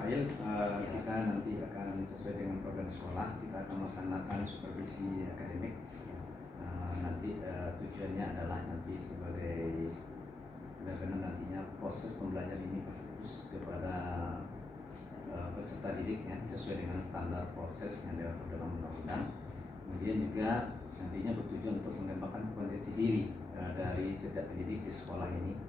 Fail, kita nanti akan sesuai dengan program sekolah, kita akan melaksanakan supervisi akademik. Nanti tujuannya adalah nanti sebagai benar-benar nantinya proses pembelajaran ini fokus kepada peserta didik ya, sesuai dengan standar proses yang diatur dalam undang-undang. Kemudian juga nantinya bertujuan untuk mengembangkan kompetensi diri dari setiap pendidik di sekolah ini,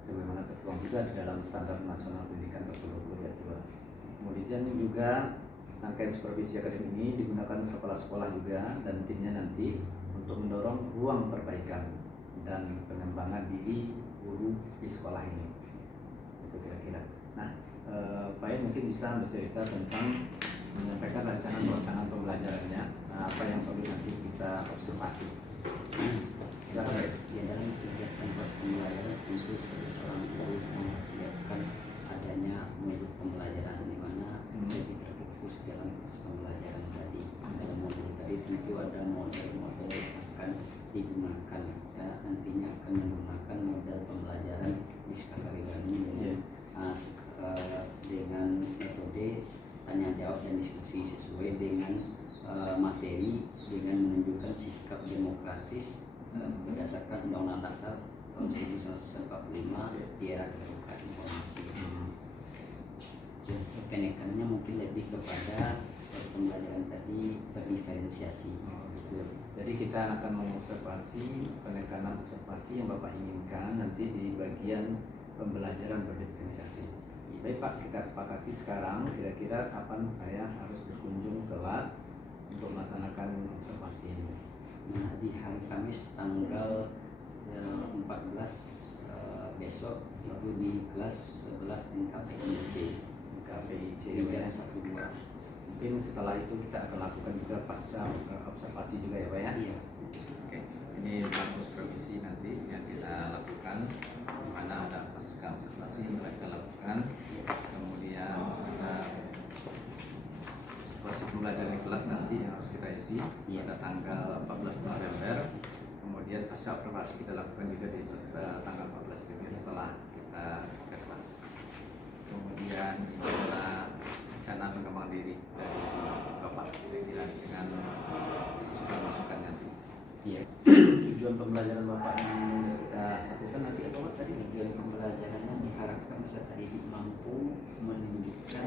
sebagaimana tertuang juga di dalam standar nasional pendidikan ke-20 ya 2. Kemudian juga rangkaian supervisi akademik ini digunakan kepala sekolah juga dan timnya nanti untuk mendorong ruang perbaikan dan pengembangan diri guru di sekolah ini. Itu kira-kira. Nah, Pak mungkin bisa bercerita tentang menyampaikan rancangan pembelajarannya, apa yang perlu nanti kita observasi. Ya, dalam kegiatan proses pembelajaran tentu sebagai seorang guru mempersiapkan adanya modul pembelajaran di mana lebih terfokus dalam proses pembelajaran tadi. Dalam modul tadi tentu ada model-model yang akan digunakan ya, nantinya akan menggunakan model pembelajaran discovery learning dengan metode tanya jawab dan diskusi sesuai dengan materi dengan menunjukkan sikap demokratis berdasarkan Undang-Undang Dasar tahun 1945 di era keterbukaan informasi. Penekanannya mungkin lebih kepada proses pembelajaran tadi berdiferensiasi. Jadi kita akan mengobservasi penekanan observasi yang Bapak inginkan nanti di bagian pembelajaran berdiferensiasi. Baik Pak, kita sepakati sekarang kira-kira kapan saya harus berkunjung kelas untuk melaksanakan observasi ini. Nah, di hari Kamis tanggal 14 besok itu di kelas 11 NKPIC jam 1-2. Mungkin setelah itu kita akan lakukan juga pasca observasi juga ya Pak ya? Iya. Oke, ini bagus supervisi nanti yang kita lakukan, mana ada pasca observasi yang kita lakukan, kemudian ada observasi pembelajaran di kelas nanti yang harus kita isi pada tanggal 14 November, kemudian pasca observasi kita lakukan juga di tanggal 14 Februari setelah kita ke kelas. Kemudian ini adalah rencana pengembangan diri dari Bapak kira-kira dengan masukan-masukan nanti. Iya. Tujuan pembelajaran Bapak yang kita lakukan nanti apa Pak tadi? Tujuan pembelajarannya diharapkan peserta didik mampu menunjukkan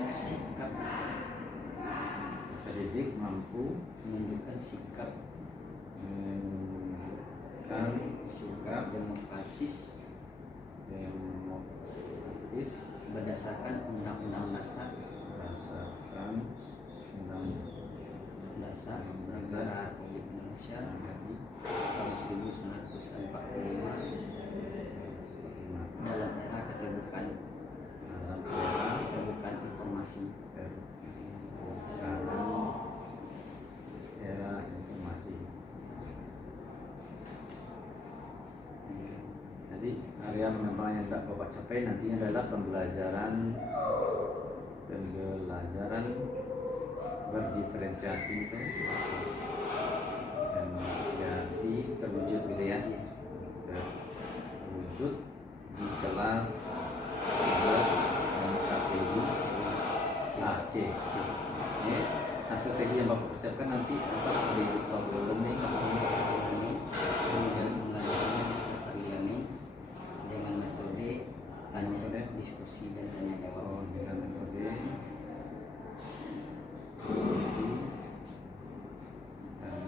sikap demokratis berdasarkan Undang-Undang Dasar Negara Republik Indonesia tahun 1945 dalam era keterbukaan informasi. Era informasi. Jadi area pengembangan yang tak Bapak capai nantinya adalah pembelajaran berdiferensiasi itu, diferensiasi terwujud gitu ya, terwujud di kelas 11 MKPI AC. Hasil tadi yang Bapak persiapkan nanti apa di Discovery Learning, kemudian pembelajarannya discovery learning dengan metode tanya diskusi dan tanya jawab. Dengan metode diskusi dan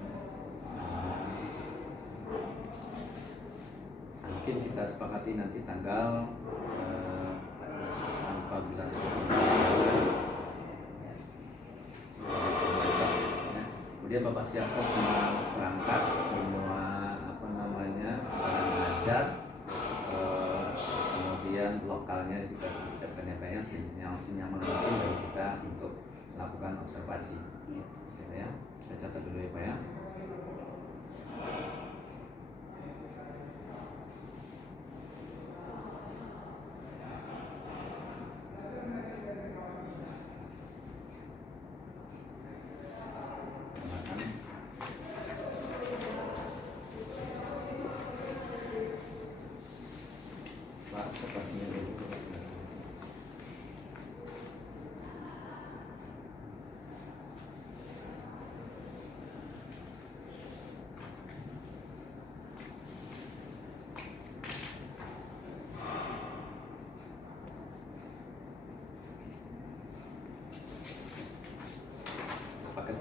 mungkin kita sepakati nanti tanggal 14 Kemudian Bapak siapkan semua perangkat, semua barang ajar, kemudian lokalnya juga disiapkan ya Pak ya, yang senyaman mungkin bagi kita untuk melakukan observasi. Ya, saya catat dulu ya Pak ya.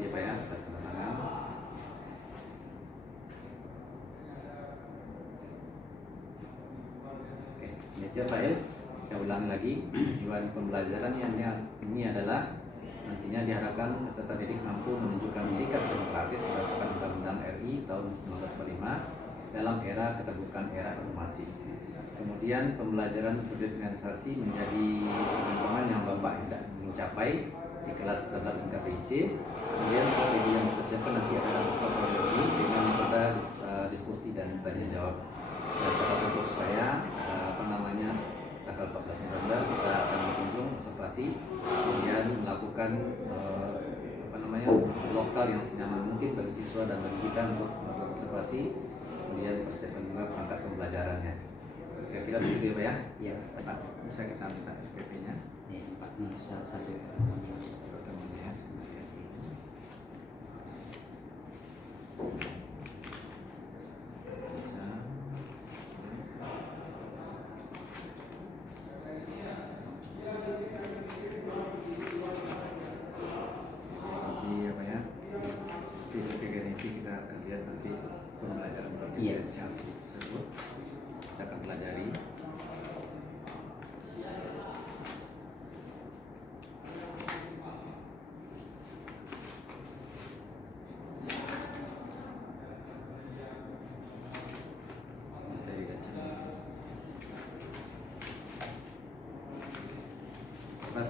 nanti Pak ya, saya tanda tangan. Oke, demikian Pak Il. Saya ulangi lagi, tujuan pembelajaran ini adalah nantinya diharapkan peserta didik mampu menunjukkan sikap demokratis berdasarkan Undang-Undang RI tahun 1945 dalam era keterbukaan era informasi. Kemudian pembelajaran berdiferensiasi menjadi perkembangan yang Bapak hendak mencapai di kelas 11 MKPIC. Kemudian strategi yang dipersiapkan nanti adalah psikologi dengan metode diskusi dan tanya jawab. Dan catatan khusus saya tanggal 14 November kita akan berkunjung observasi, kemudian melakukan lokal yang senyaman mungkin bagi siswa dan bagi kita untuk melakukan observasi, kemudian persiapkan juga perangkat pembelajarannya. Kira-kira begitu ya Pak ya? Iya. Pak, bisa kita minta SPP-nya? Iya, 401 Pertemuannya ya. Kita akan lihat nanti pembelajaran berdiferensiasi tersebut. Kita akan pelajari.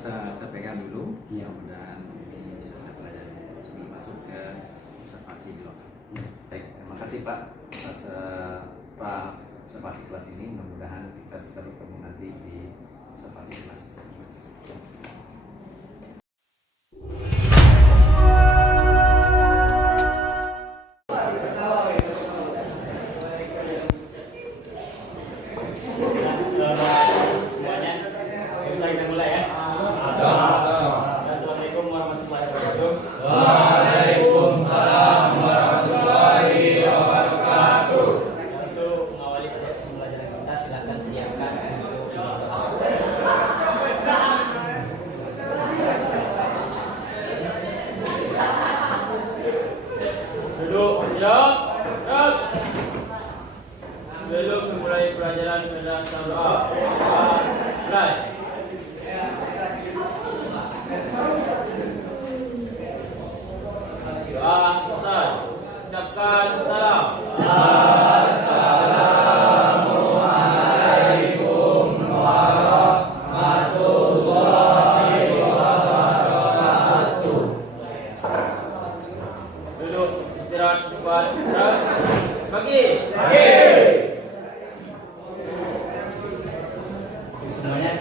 Saya pegang dulu, mudah-mudahan ini bisa saya pelajari sebelum masuk ke observasi di lokal. Baik, terima kasih Pak atas observasi kelas ini. Mudah-mudahan kita bisa bertemu nanti di observasi kelas. Sebelum memulai pelajaran pada doa. Mulai. Doa selesai. Ucapkan salam. Assalamualaikum warahmatullahi wabarakatuh. Duduk istirahat cepat. Pagi. Semuanya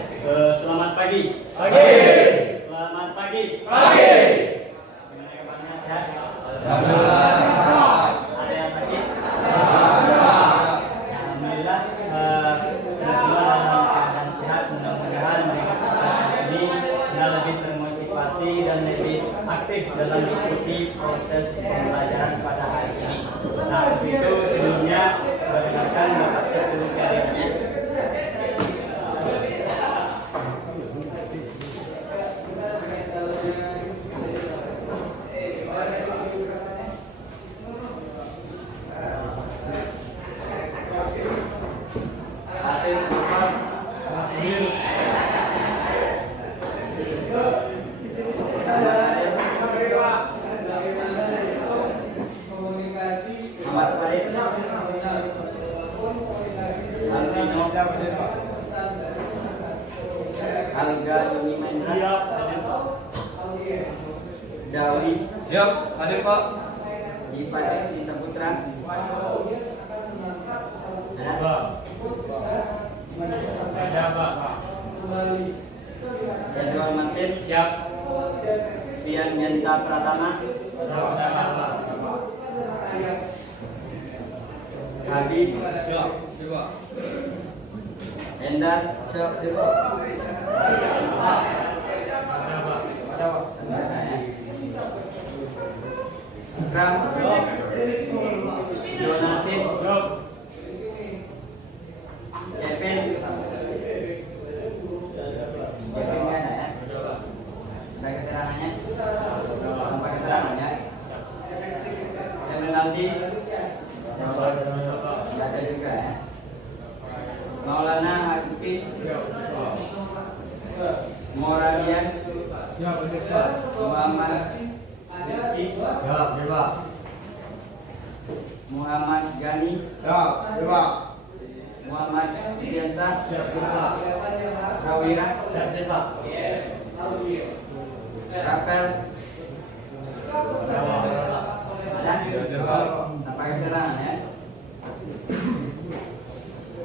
selamat pagi. Selamat pagi. Gimana kabarnya, sehat? Ada yang sakit? Alhamdulillah, semua dalam keadaan sehat. Mudah-mudahan mereka ini sudah lebih termotivasi dan lebih aktif dalam mengikuti proses pembelajaran pada hari ini. Nah, itu sebelumnya perkenalkan Bapak Ketua Kaliannya. Dawi. Siap, hadir Pak. Dipa Desi Saputra. Ada Pak. Jadwal Martin. Siap. Pian Yanta Pratama. Abi. Siap, Dewa. Endar. Siap, Dewa. Ikram. Donatin. Kevin. Kevin ada ya? Ada keterangannya? Apa keterangannya? Febrian, Muhammad Rizki, Muhammad Gani, Muhammad Ijazah, Rawira, Rafael, apa keterangan ya?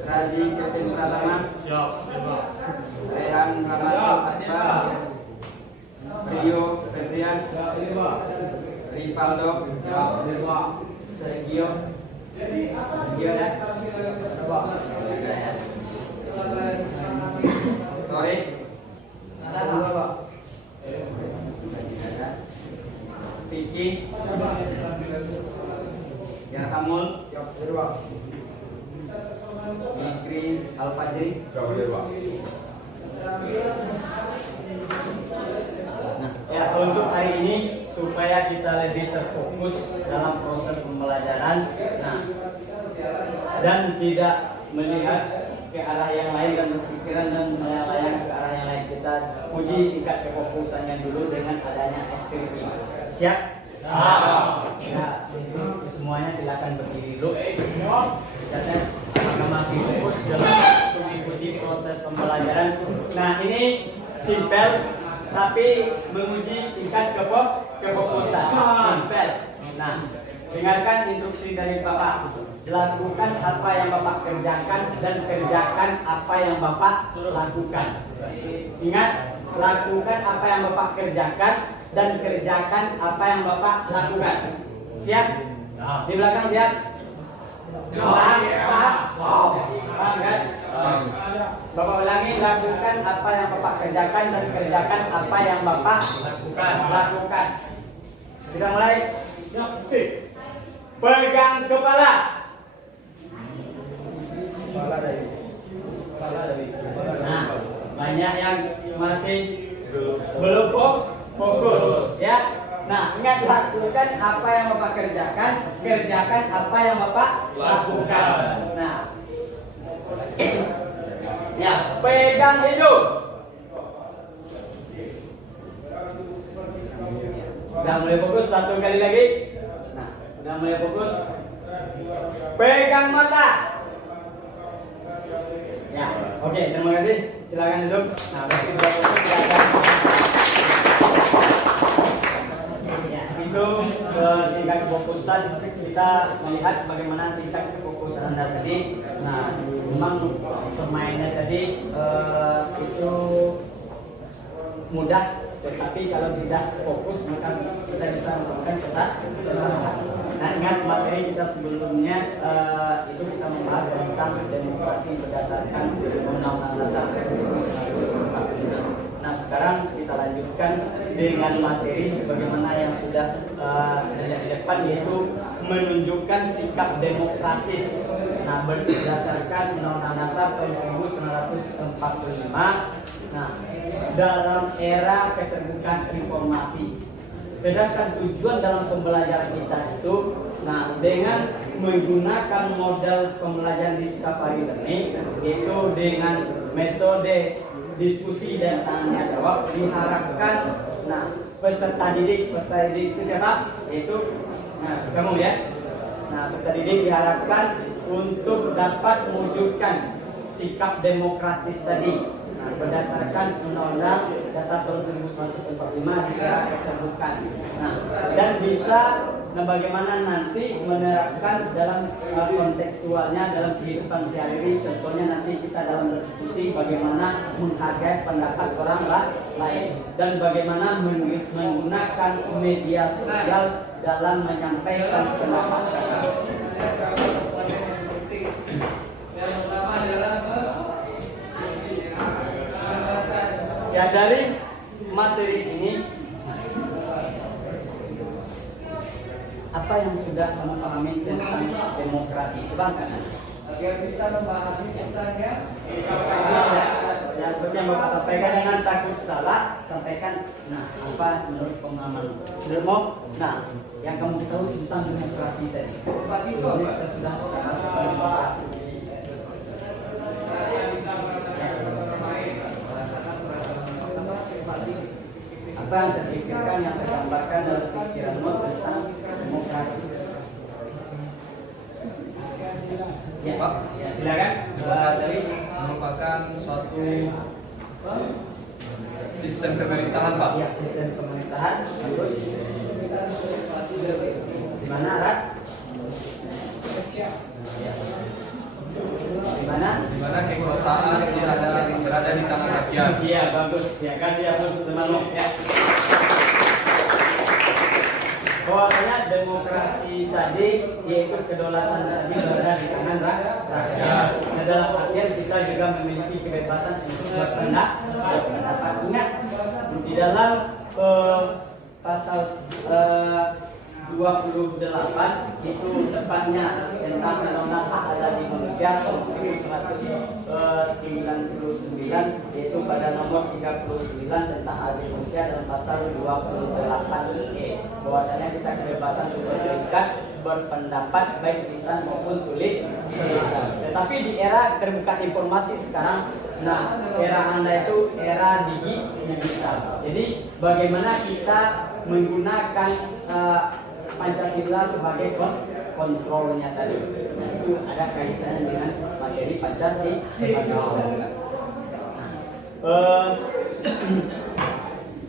Raji Kevin Pratama, Rehan Ramadan Akbar, Rio Febrian, Rivaldo, Sergio, ya? Torik, Vicky, Yarhamul, Fikri Al-Fajri. Nah, ya untuk hari ini supaya kita lebih terfokus dalam proses pembelajaran, nah, dan tidak melihat ke arah yang lain dan berpikiran dan melayang ke arah yang lain, kita uji tingkat kefokusannya dulu dengan adanya SPP. Siap? Ya, semuanya silakan berdiri dulu. Misalnya apakah masih fokus dalam mengikuti proses pembelajaran. Nah, ini simpel tapi menguji tingkat kefokusan. Simpel. Nah, dengarkan instruksi dari Bapak. Lakukan apa yang Bapak kerjakan dan kerjakan apa yang Bapak lakukan. Ingat, lakukan apa yang Bapak kerjakan dan kerjakan apa yang Bapak lakukan. Siap? Di belakang siap? Paham kan? Bapak ulangi, lakukan apa yang Bapak kerjakan dan kerjakan apa yang Bapak lakukan. Kita mulai. Pegang kepala. Nah, banyak yang masih belum fokus ya. Nah, ingat, lakukan apa yang Bapak kerjakan, kerjakan apa yang Bapak lakukan. Nah, ya, pegang hidung. Sudah mulai fokus, satu kali lagi. Nah, sudah mulai fokus. Pegang mata. Ya, oke, terima kasih. Silakan duduk. Nah, berarti sudah fokus. Itu tingkat kefokusan, kita melihat bagaimana tingkat kefokusan Anda tadi. Nah, memang permainnya tadi itu mudah, tetapi kalau tidak fokus maka kita bisa melakukan kesalahan. Nah, ingat materi kita sebelumnya itu kita membahas tentang demokrasi berdasarkan Undang-Undang Dasar 1945. Nah, sekarang kita lanjutkan dengan materi sebagaimana yang sudah ada di depan, yaitu menunjukkan sikap demokratis. Nah, berdasarkan Undang-Undang Dasar tahun 1945. Nah, dalam era keterbukaan informasi. Sedangkan tujuan dalam pembelajaran kita itu, nah, dengan menggunakan model pembelajaran discovery learning, yaitu dengan metode diskusi dan tanya jawab, diharapkan, nah, peserta didik itu siapa? Yaitu, nah, kamu ya. Nah, peserta didik diharapkan untuk dapat mewujudkan sikap demokratis tadi. Nah, berdasarkan Undang-Undang Dasar tahun 1945 di era keterbukaan. Nah, dan bisa bagaimana nanti menerapkan dalam kontekstualnya dalam kehidupan sehari-hari. Contohnya nanti kita dalam diskusi bagaimana menghargai pendapat orang lain dan bagaimana menggunakan media sosial dalam menyampaikan pendapat. Ya, dari materi ini apa yang sudah kamu pahami tentang demokrasi? Coba kan? Agar bisa memahami misalnya. Ya, seperti yang Bapak sampaikan, dengan takut salah, sampaikan. Nah, apa menurut pemahaman? Menurutmu? Nah, yang kamu tahu tentang demokrasi tadi. Kita sudah bahas tentang demokrasi. apa yang terpikirkan, yang tergambarkan dalam pikiranmu tentang demokrasi? Ya, Pak. ya silakan. Demokrasi merupakan suatu sistem pemerintahan, Pak. Ya, sistem pemerintahan. Terus di mana, Rat? Di mana? Di mana kekuasaan berada di tangan rakyat. Iya, bagus. Ya, kasih aplaus teman-teman ya. Bahwasanya demokrasi tadi yaitu kedaulatan tadi berada di tangan rakyat. Nah, dalam artian kita juga memiliki kebebasan untuk berpendapat. Ingat di dalam pasal 28 itu tepatnya tentang undang-undang hak asasi manusia tahun 1999, yaitu pada nomor 39 tentang hak asasi manusia dalam pasal 28E, bahwasanya kita kebebasan untuk berserikat, berpendapat baik lisan maupun tulisan. Tetapi di era terbuka informasi sekarang, nah era Anda itu era digital. Jadi bagaimana kita menggunakan Pancasila sebagai kontrolnya tadi. Nah, itu ada kaitannya dengan materi Pancasila.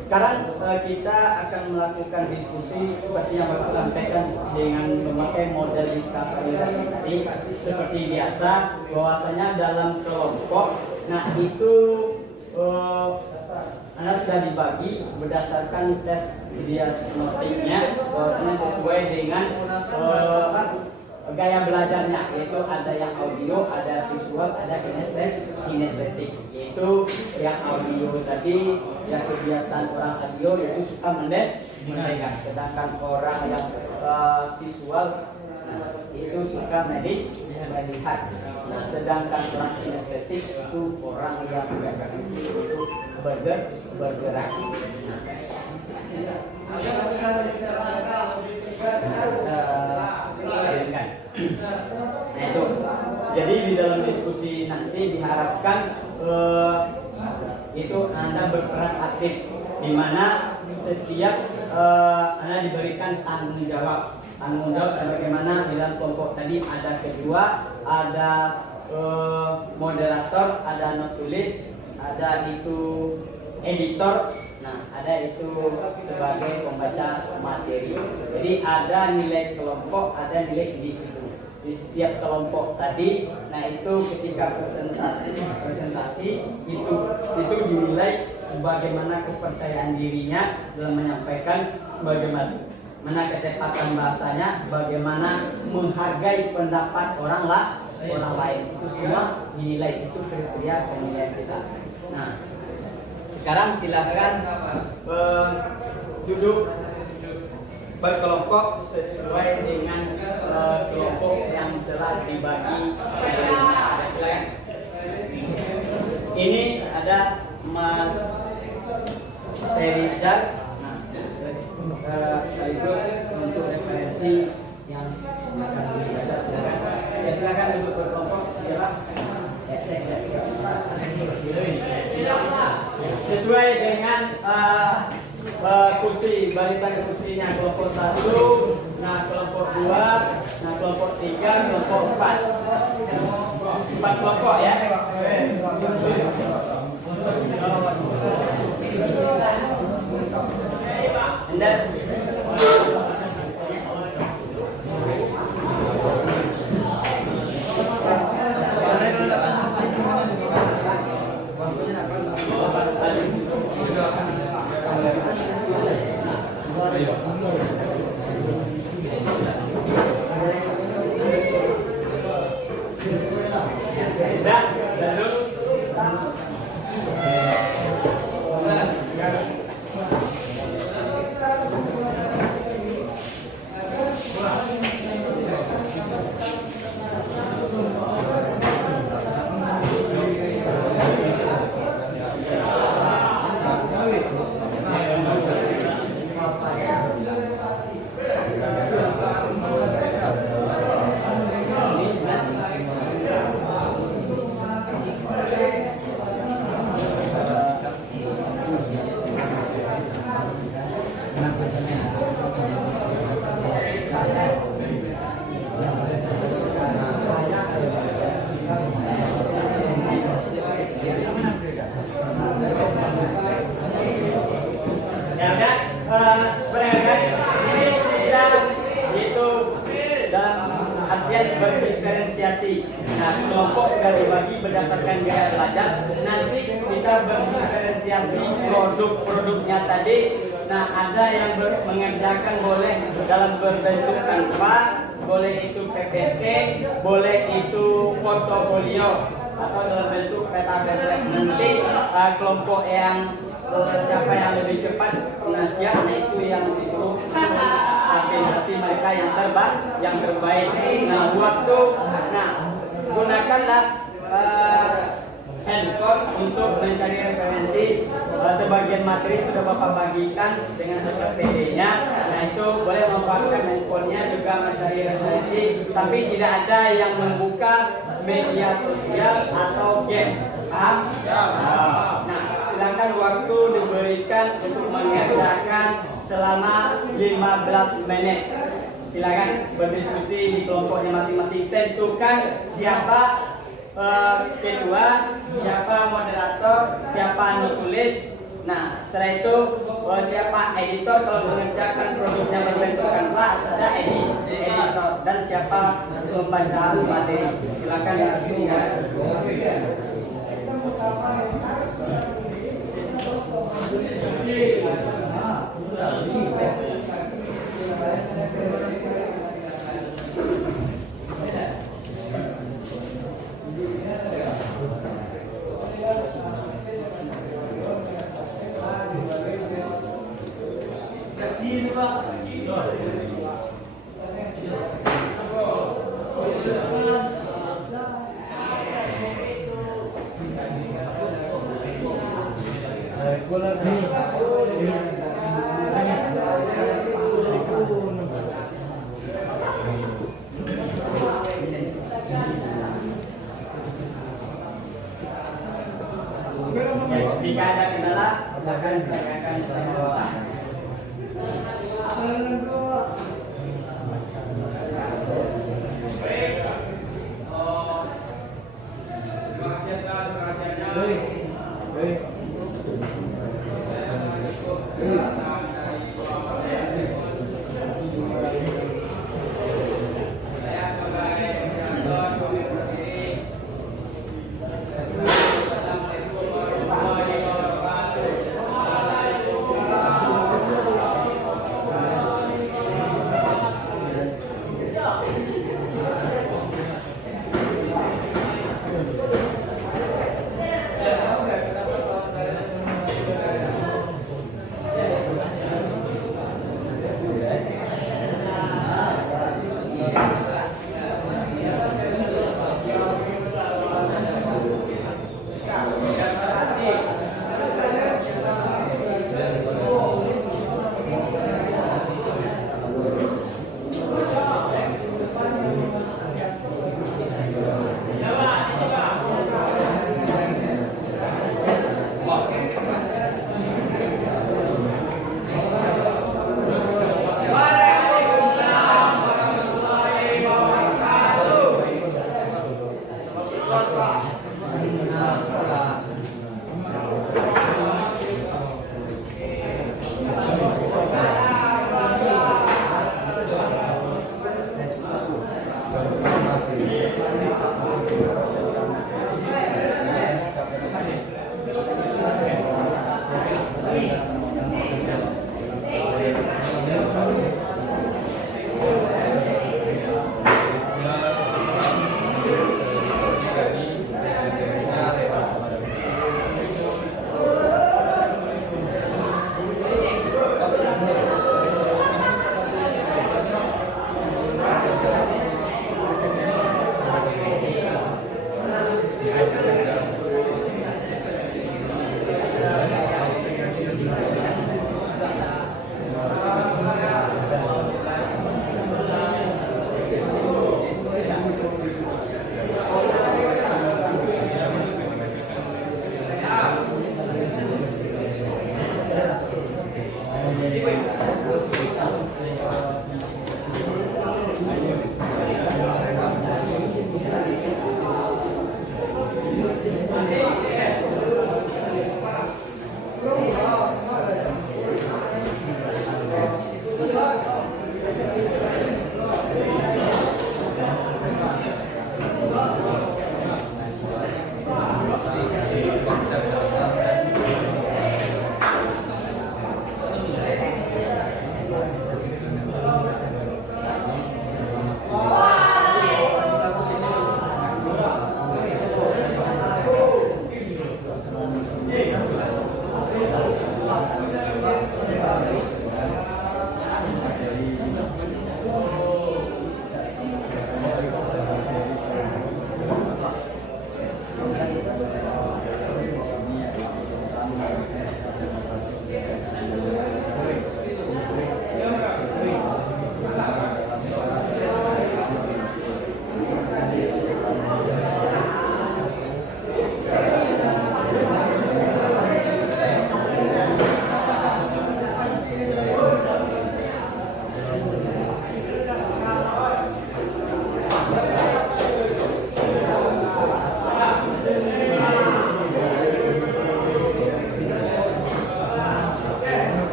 Sekarang kita akan melakukan diskusi seperti yang Bapak sampaikan dengan memakai model discovery tadi. Seperti biasa, bahwasanya dalam kelompok, nah itu Anda sudah dibagi berdasarkan tes diagnostiknya, bahwasanya sesuai dengan gaya belajarnya, yaitu ada yang audio, ada visual, ada kinestetik. Yaitu yang audio tadi, yang kebiasaan orang audio itu suka mendengar, sedangkan orang yang visual itu suka melihat. Nah, sedangkan orang kinestetik itu orang yang itu bergerak. Nah, itu. Jadi di dalam diskusi nanti diharapkan itu Anda berperan aktif, di mana setiap Anda diberikan tanggung jawab sebagaimana di dalam kelompok tadi ada kedua, ada moderator, ada notulis, ada itu editor, nah ada itu sebagai pembaca materi. Jadi ada nilai kelompok, ada nilai individu di setiap kelompok tadi. Nah itu ketika presentasi itu dinilai bagaimana kepercayaan dirinya dalam menyampaikan, bagaimana kecepatan bahasanya, bagaimana menghargai pendapat orang lain. Itu semua dinilai, itu kriteria penilaian kita. Nah, sekarang silakan duduk berkelompok sesuai dengan kelompok yang telah dibagi sebelumnya. Silakan. Ini ada Mas Teridar. Sekaligus untuk referensi yang akan dibaca, silakan. Ya silakan duduk berkelompok. Silakan. Sesuai dengan kursi, barisan kursinya kelompok 1, nah kelompok 2, nah kelompok 3, kelompok 4 kelompok ya. And then Ya kan? Berangkat ini tidak itu dalam artian berdiferensiasi. Nah, kelompok sudah dibagi berdasarkan gaya belajar. Nanti kita berdiferensiasi produk-produknya tadi. Nah, ada yang mengerjakan boleh dalam berbentuk kanvas, boleh itu PPT, boleh itu portofolio atau dalam bentuk peta besek. Nanti kelompok yang siapa yang lebih cepat penasihatnya itu yang disuruh hati mereka yang terbaik. Nah, gunakanlah handphone untuk mencari referensi. Sebagian materi sudah Bapak bagikan dengan PD-nya. Nah, itu boleh memanfaatkan handphonenya juga mencari referensi, tapi tidak ada yang membuka media sosial atau game. Paham? Nah, silakan waktu diberikan untuk mengerjakan selama 15 menit. Silakan berdiskusi di kelompoknya masing-masing. Tentukan siapa ketua, siapa moderator, siapa nulis. Nah, setelah itu siapa editor kalau mengerjakan produknya berbentuk kanvas, ada editor, dan siapa membaca materi. Silakan diskusi ya. Jika ada kendala, silakan tanyakan sama Bapak.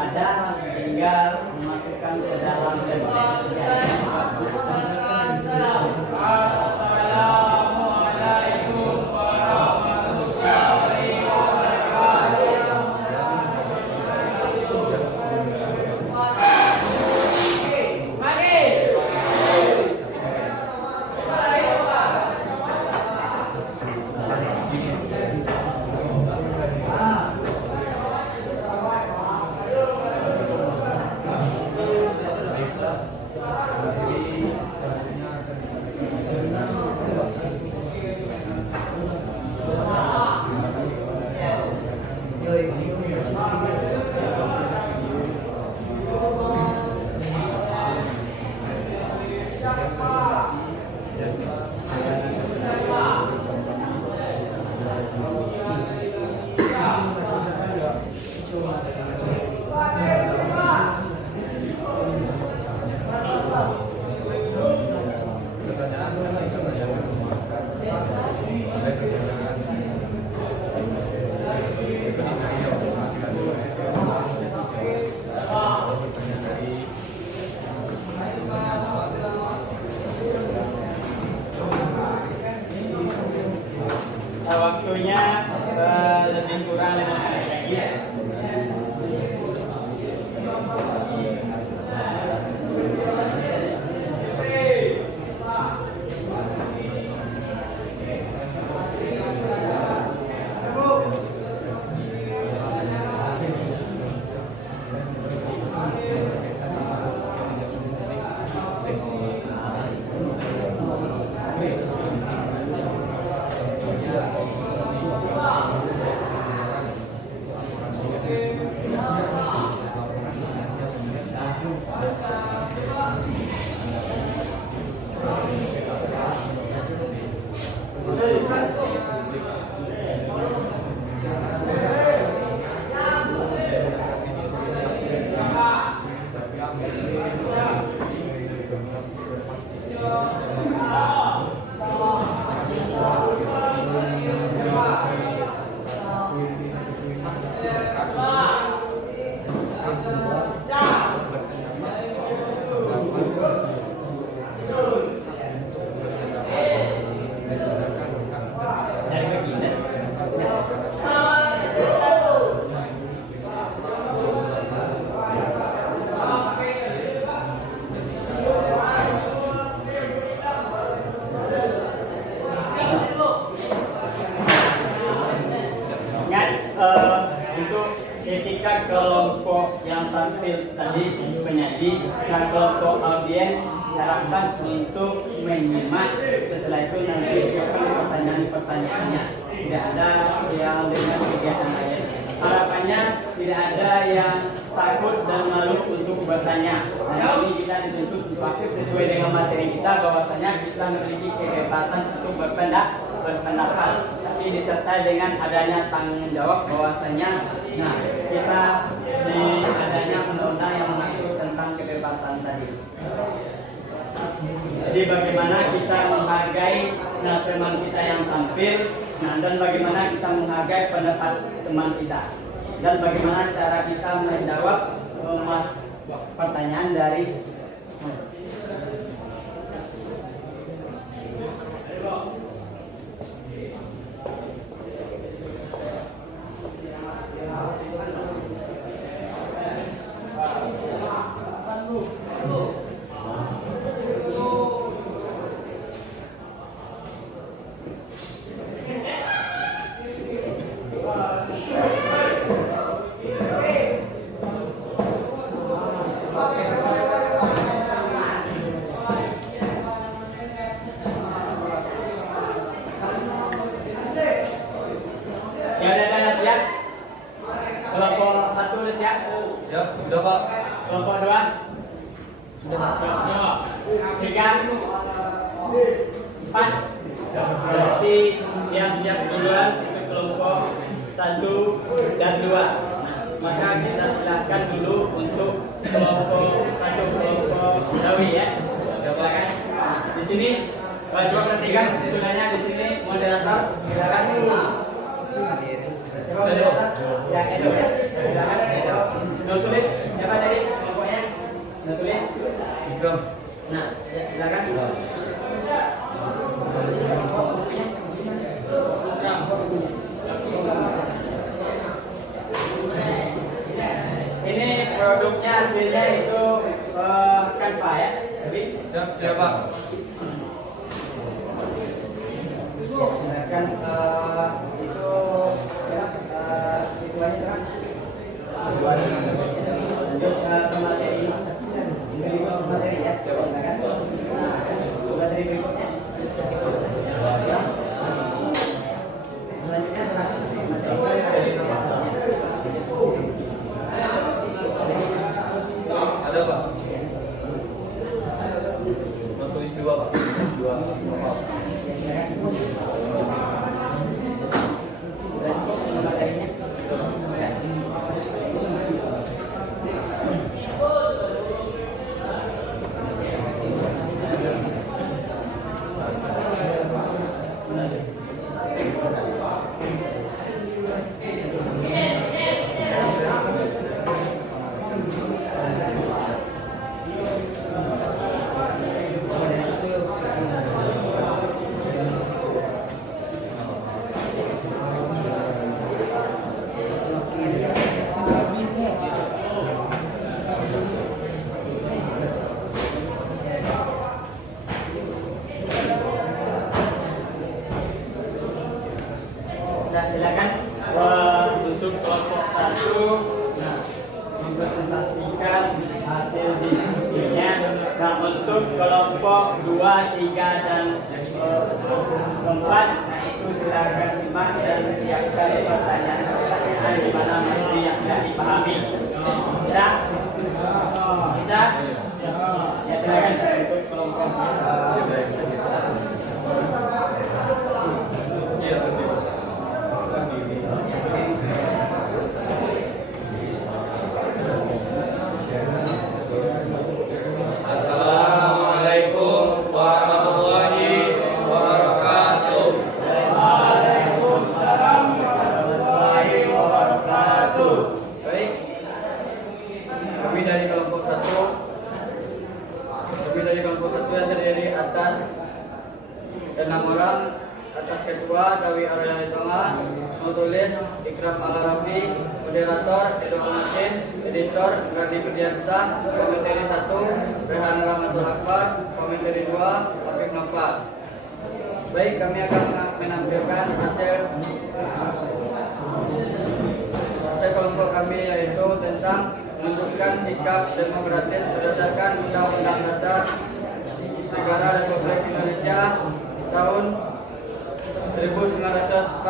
ada, tinggal memasukkan ke dalam genteng. Assalamualaikum warahmatullahi waktunya lebih kurang 5 menit lagi. Untuk ketika kelompok yang tampil tadi penyaji dan kelompok audien diharapkan untuk menyimak, setelah itu nanti siapkan pertanyaan-pertanyaannya. Tidak ada yang dengan kegiatan lain. Harapannya tidak ada yang takut dan malu untuk bertanya. Nah, ini kita dituntut untuk aktif sesuai dengan materi kita, bahwasanya kita memiliki kebebasan untuk berpendapat, tapi disertai dengan adanya tanggung jawab bahwasanya kita di adanya undang-undang yang mengatur tentang kebebasan tadi. Jadi bagaimana kita menghargai teman kita yang tampil, dan bagaimana kita menghargai pendapat teman kita, dan bagaimana cara kita menjawab pertanyaan dari kelompok 1 udah siap? Siap, sudah Pak. Kelompok 2? Sudah. 3, 4. Berarti yang siap duluan itu kelompok 1 dan 2. Maka kita silakan dulu untuk kelompok 1, kelompok Dawi ya. Silakan. Di sini coba perhatikan susunannya di sini moderator silakan. Yang Edo ya. Silakan Edo. Tulis Siapa tadi kelompoknya? Nah, tulis. Ikram. Nah, ya, silakan. Ini produknya hasilnya itu Canva ya, tapi Siapa? silakan itu ya itu aja kan. Lanjut ke materi materi ya, silakan. Nah, materi berikutnya. Selanjutnya Ada Pak? Tulis dua Pak. Dua. Nah, silakan untuk kelompok 1 mempresentasikan hasil diskusinya. Nah, untuk kelompok 2, 3 dan 4, nah itu silakan simak dan siapkan pertanyaan di mana materi yang tidak dipahami. Bisa? Bisa? Ya, silakan untuk kelompok Assalamualaikum warahmatullahi wabarakatuh. Waalaikumsalam warahmatullahi wabarakatuh. Baik, kami dari kelompok 1 yang terdiri atas 6 orang. Atas ketua Dawi Arya di tengah, menulis Ikram Al-Arafi, moderator Edo Al-Nasin, editor Gardi Berdiansah, komentari 1 Rehan Rahmatul Akbar, komentari 2 Afif Nova. Baik, kami akan menampilkan hasil kelompok kami, yaitu tentang menentukan sikap demokratis berdasarkan Undang-Undang Dasar Negara Republik Indonesia tahun 1945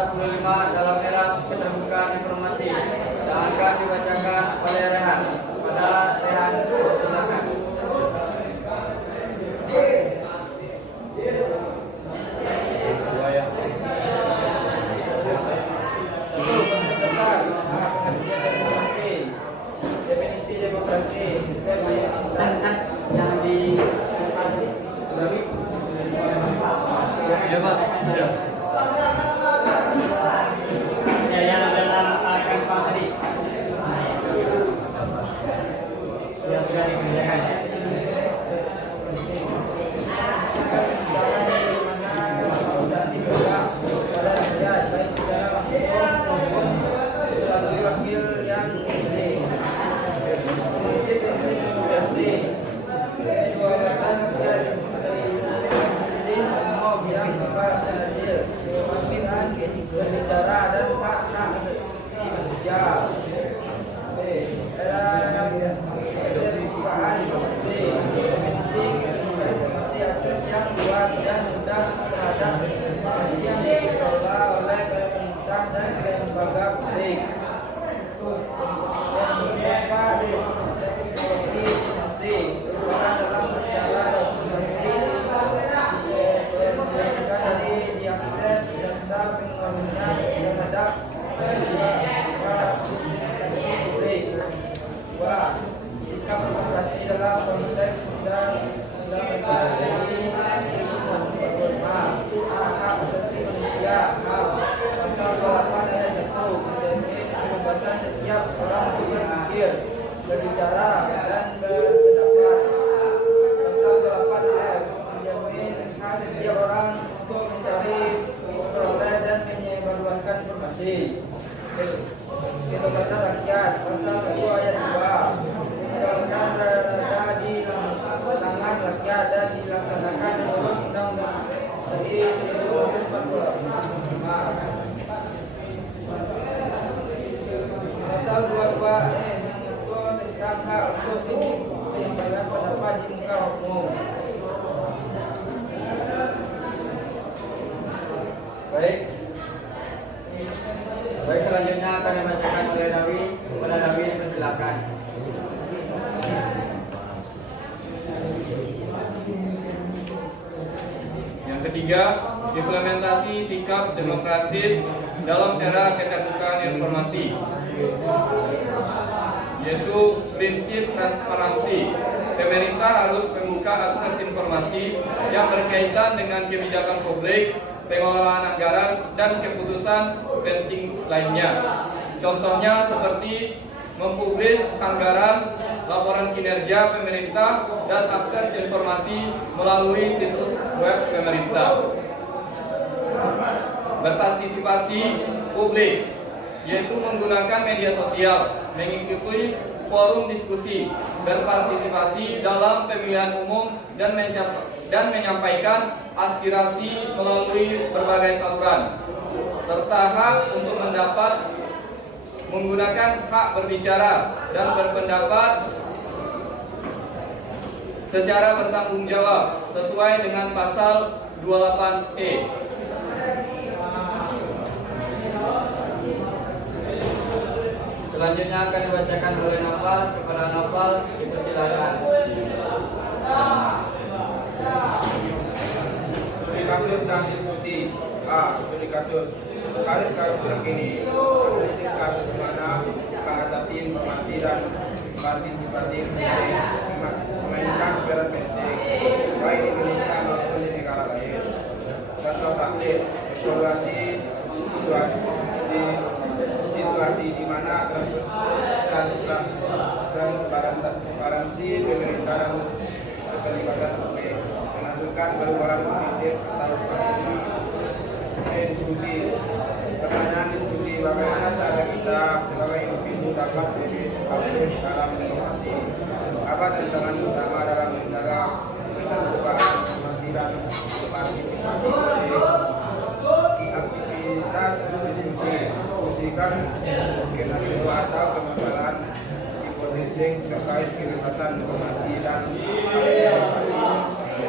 dalam era keterbukaan informasi, yang akan dibacakan oleh Rehan. Pada Rehan, silakan. Definisi demokrasi yang di Ya Pak. Ya. ya, yang dalam Canva tadi. Nah, itu yang sudah dikerjakan ya. Berbicara dan makna asasi manusia. Era keterbukaan informasi, informasi akses yang luas dan mudah terhadap informasi yang dikelola oleh pemerintah dan lembaga publik. Dan beberapa teknologi informasi merupakan dalam berbicara informasi disesuaikan dari diakses serta pengaruhnya terhadap partisipasi publik. 2. Sikap demokrasi dalam konteks undang-undang dari hak asasi manusia. Pasal 28 ayat 1 menjamin kebebasan setiap orang untuk berpikir, berbicara berbicara dan berpendapat. Pasal 8F menjamin hak setiap orang untuk mencari, memperoleh dan menyebarluaskan informasi. Kedaulatan rakyat. Pasal 1 ayat 2 kedaulatan berada di tangan rakyat dan dilaksanakan menurut Undang-Undang RI 1945. Pasal 22 mengatur tentang hak untuk menyampaikan pendapat di muka umum. Baik. Baik, selanjutnya akan dibacakan oleh Dawi. Kepada Dawi, persilakan. Yang ketiga, implementasi sikap demokratis dalam era keterbukaan informasi, yaitu prinsip transparansi. Pemerintah harus membuka akses informasi yang berkaitan dengan kebijakan publik, pengelolaan anggaran, dan keputusan penting lainnya. Contohnya seperti mempublis anggaran, laporan kinerja pemerintah, dan akses informasi melalui situs web pemerintah. Berpartisipasi publik, yaitu menggunakan media sosial, mengikuti forum diskusi, berpartisipasi dalam pemilihan umum, dan menyampaikan aspirasi melalui berbagai saluran, serta hak untuk menggunakan hak berbicara dan berpendapat secara bertanggung jawab sesuai dengan pasal 28E. Selanjutnya akan dibacakan oleh Nopal. Kepada Nopal, dipersilakan. Studi kasus dan diskusi. Studi kasus. Kasus terkini. Analisis kasus mana mengatasi informasi dan partisipasi publik memainkan peran penting baik di Indonesia maupun di negara lain. Contoh praktis, evaluasi situasi di mana transparansi pemerintah dan keterlibatan publik menentukan perubahan positif atau strategi. Diskusi. Pertanyaan diskusi, bagaimana cara kita sebagai individu dapat lebih aktif dalam demokrasi? Apa tantangan utama dalam menjaga keterbukaan informasi dan partisipasi publik? Aktivitas diskusi. Diskusikan skenario atau kemasalah hipotesis terkait kebebasan informasi dan partisipasi.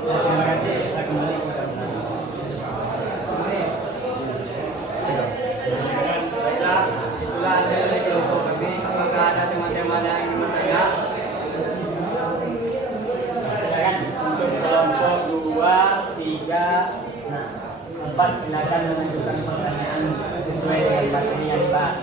Terima kasih. Kita kembali kepada Baiklah, itulah hasil dari kelompok kami. Apakah ada teman-teman yang ingin bertanya? untuk kelompok 2, 3, 4 silakan menunjukkan pertanyaan sesuai dengan materi yang dibahas.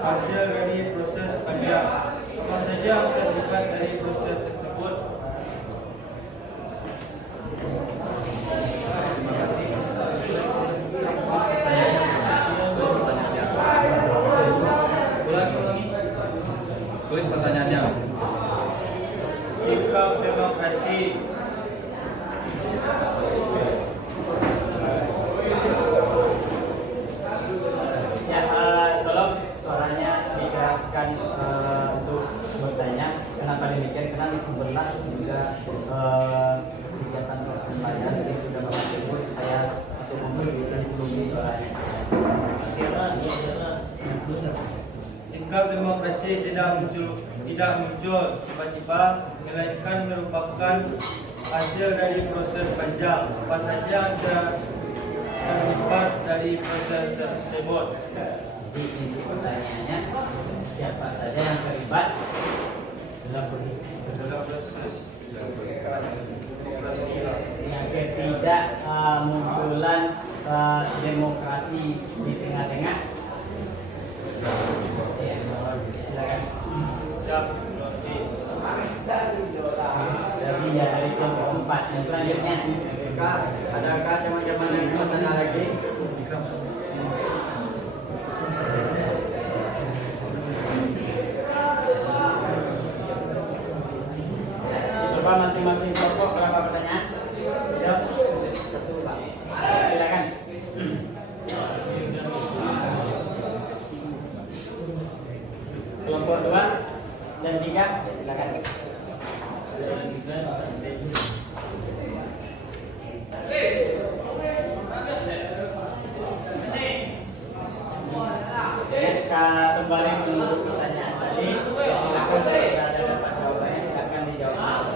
Hasil dari proses kajian. Apa saja yang terlibat dari proses tersebut? Tulis pertanyaannya. Sikap demokrasi. Ya, tolong suaranya dikeraskan untuk bertanya. Kenapa demikian? Karena di sebelah juga kegiatan persembahyaan yang sudah Bapak sebut, saya untuk memberikan belum suaranya. sikap demokrasi tidak muncul tiba-tiba, melainkan merupakan hasil dari proses panjang. Apa saja yang terlibat dari proses tersebut? Jadi ini pertanyaannya, siapa saja yang terlibat dalam proses ketidakmunculan demokrasi di tengah-tengah? Ya, silakan. Jadi ya dari kelompok 4 yang selanjutnya. Adakah teman-teman yang mau tanya lagi? Coba masing-masing kelompok berapa pertanyaan? Ya. Satu Pak. Silakan. Kelompok 2 dan 3 silakan. Kembali menurut pertanyaan tadi, silakan saya ada dapat jawabannya, silakan dijawab.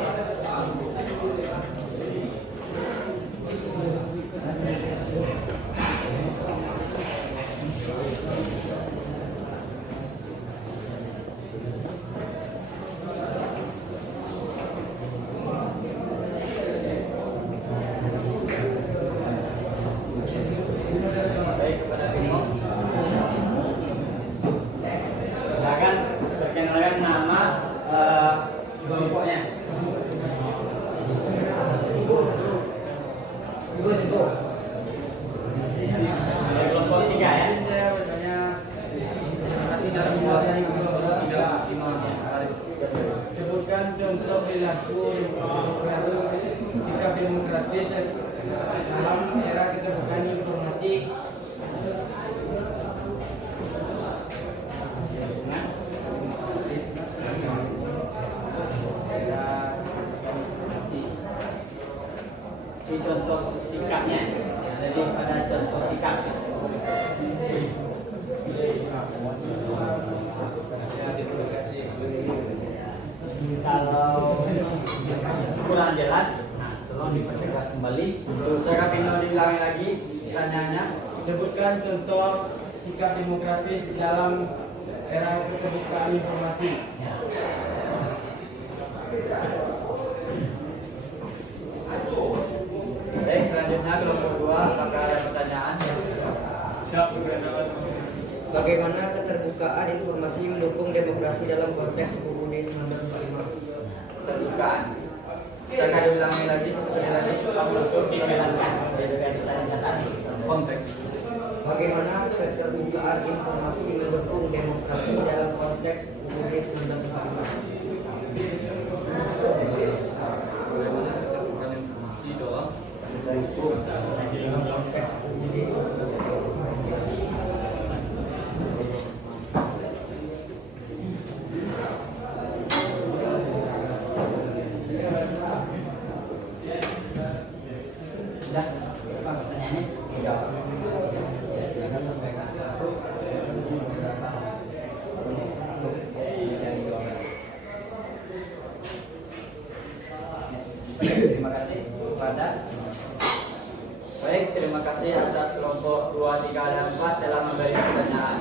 Silakan perkenalkan nama kelompoknya. Dari kelompok 3 ya. Saya bertanya, masih dalam jawaban yang tidak sebutkan contoh perilaku sikap demokratis dalam era keterbukaan informasi. Ini contoh sikapnya. Jadi pada contoh sikap. Kalau kurang jelas, tolong dipertegas kembali. Saya ingin diulangi lagi pertanyaannya. Sebutkan contoh sikap demokratis dalam era keterbukaan informasi. Ya. Baik, selanjutnya kelompok 2, apakah ada pertanyaan? Bagaimana keterbukaan informasi mendukung demokrasi dalam konteks UUD 1945? Keterbukaan. Saya akan ulangi lagi, sekali lagi. Untuk dijalankan, dia juga disarankan tadi konteks. Bagaimana keterbukaan informasi mendukung demokrasi dalam konteks UUD 1945? Sudah, apa pertanyaannya? Terima kasih kepada. Baik, terima kasih atas kelompok 2, 3, dan 4 telah memberi pertanyaan.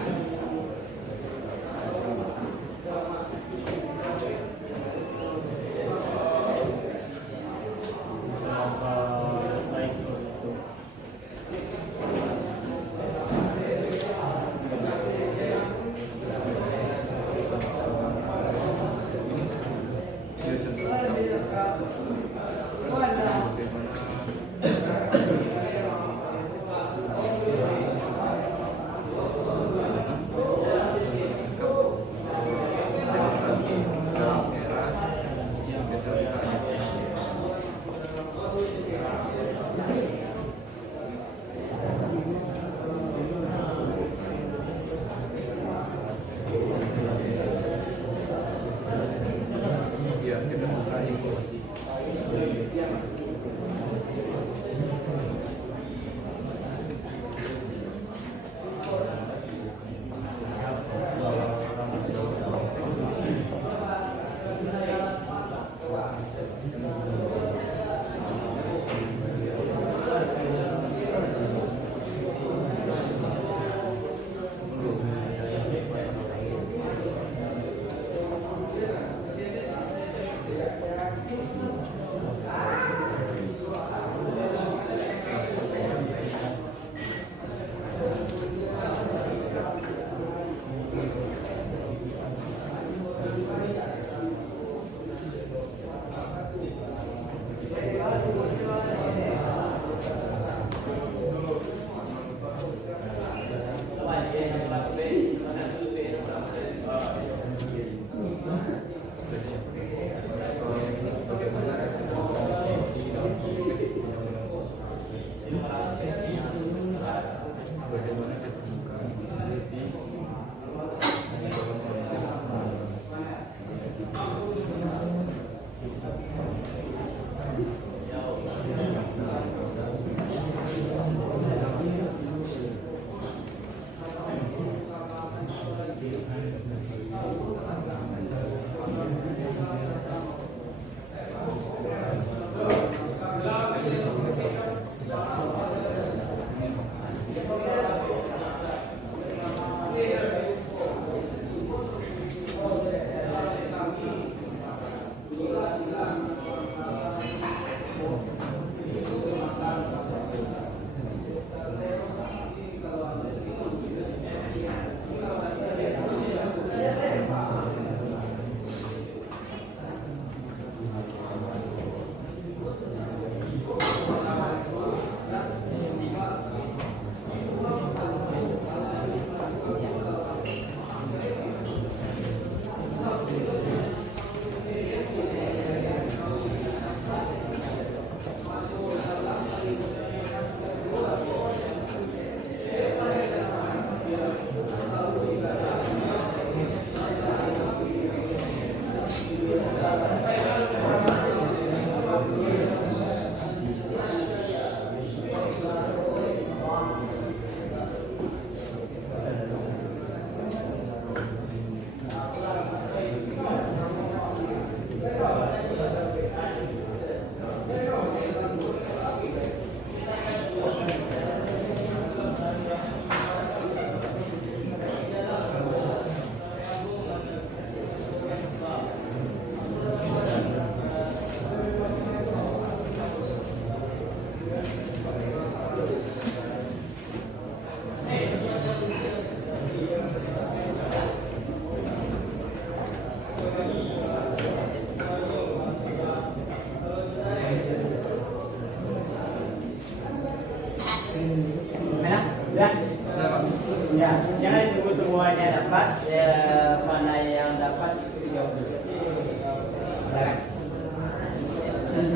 pendapat itu dijawab dulu.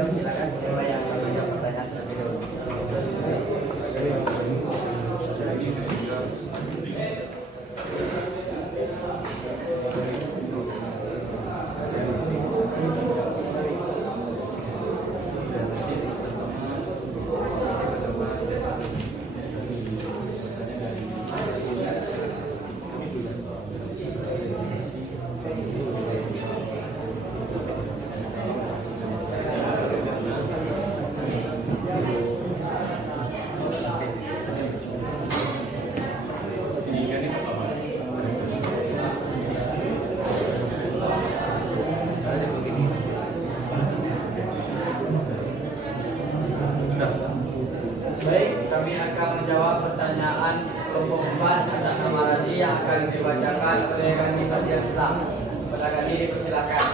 Silakan siapa yang mau menjawab pertanyaan terlebih dahulu. Baik, kami akan menjawab pertanyaan kelompok 4 atas nama Razi yang akan dibacakan oleh Kani Fadil Islam. Kepada Kani dipersilakan.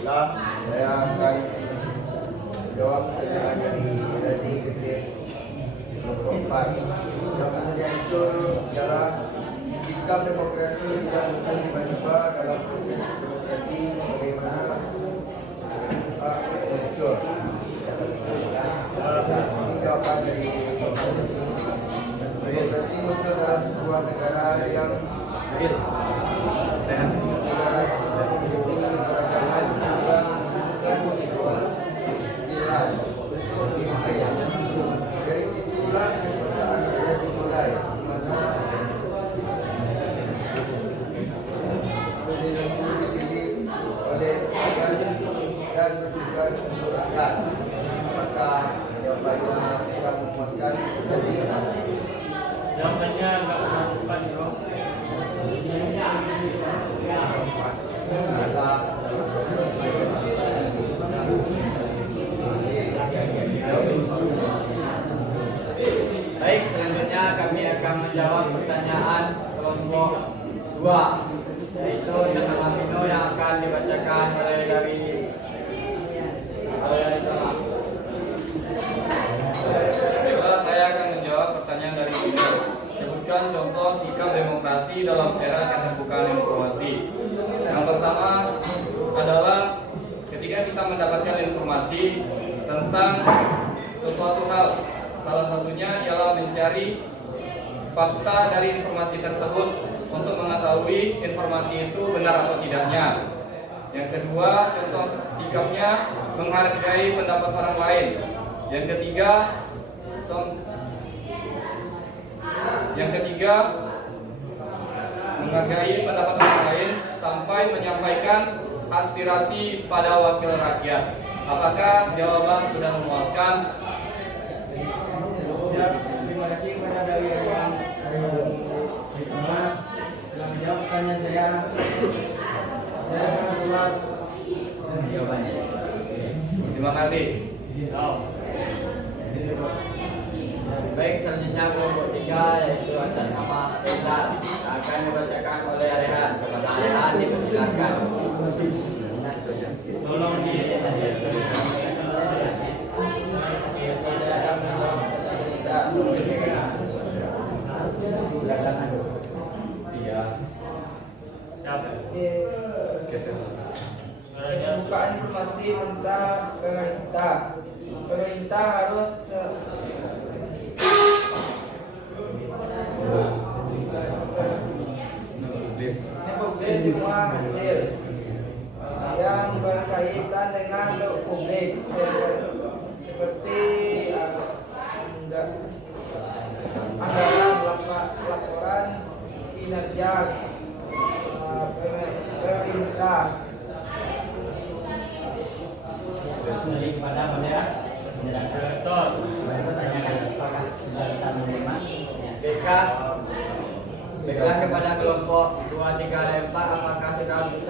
Nah, saya akan jawab pertanyaan dari Razi Ketik kelompok 4. Yang pertanyaan itu adalah sikap demokrasi tidak muncul tiba-tiba dalam proses demokrasi bagaimana muncul. Ini jawaban dari kelompok ini. Demokrasi muncul dalam sebuah negara yang negara memiliki keberagaman sehingga membutuhkan pilihan untuk dipakai. Dari situlah kekuasaan rakyat dimulai, di mana presiden itu dipilih oleh rakyat dan bertujuan untuk rakyat. Maka jawabannya tidak memuaskan. Jadi Jawabannya agak menentukan, bro. Baik, selanjutnya kami akan menjawab pertanyaan kelompok 2, yaitu Jenama Pino yang akan dibacakan oleh dari Baiklah, saya akan menjawab pertanyaan dari Pino. Sebutkan contoh sikap demokrasi dalam era keterbukaan informasi. Yang pertama adalah ketika kita mendapatkan informasi tentang sesuatu hal. Salah satunya ialah mencari fakta dari informasi tersebut untuk mengetahui informasi itu benar atau tidaknya. Yang kedua, contoh sikapnya menghargai pendapat orang lain. Yang ketiga, menghargai pendapat orang lain sampai menyampaikan aspirasi pada wakil rakyat. Apakah jawaban sudah memuaskan? Terima kasih kepada dari yang menjawab pertanyaan saya. Saya akan buat jawabannya. Terima kasih. Baik, selanjutnya kelompok 3 yaitu atas nama Rizal akan dibacakan oleh Arehan. Kepada Arehan dipersilakan. Tolong di Pembukaan informasi tentang pemerintah. Pemerintah harus mempublish semua hasil yang berkaitan dengan publik seperti anggaran, laporan kinerja pemerintah. kembali kepada Bendera Direktur. Pertanyaan apakah sudah bisa menerima? Baiklah kepada kelompok 2, 3, dan 4 apakah sudah bisa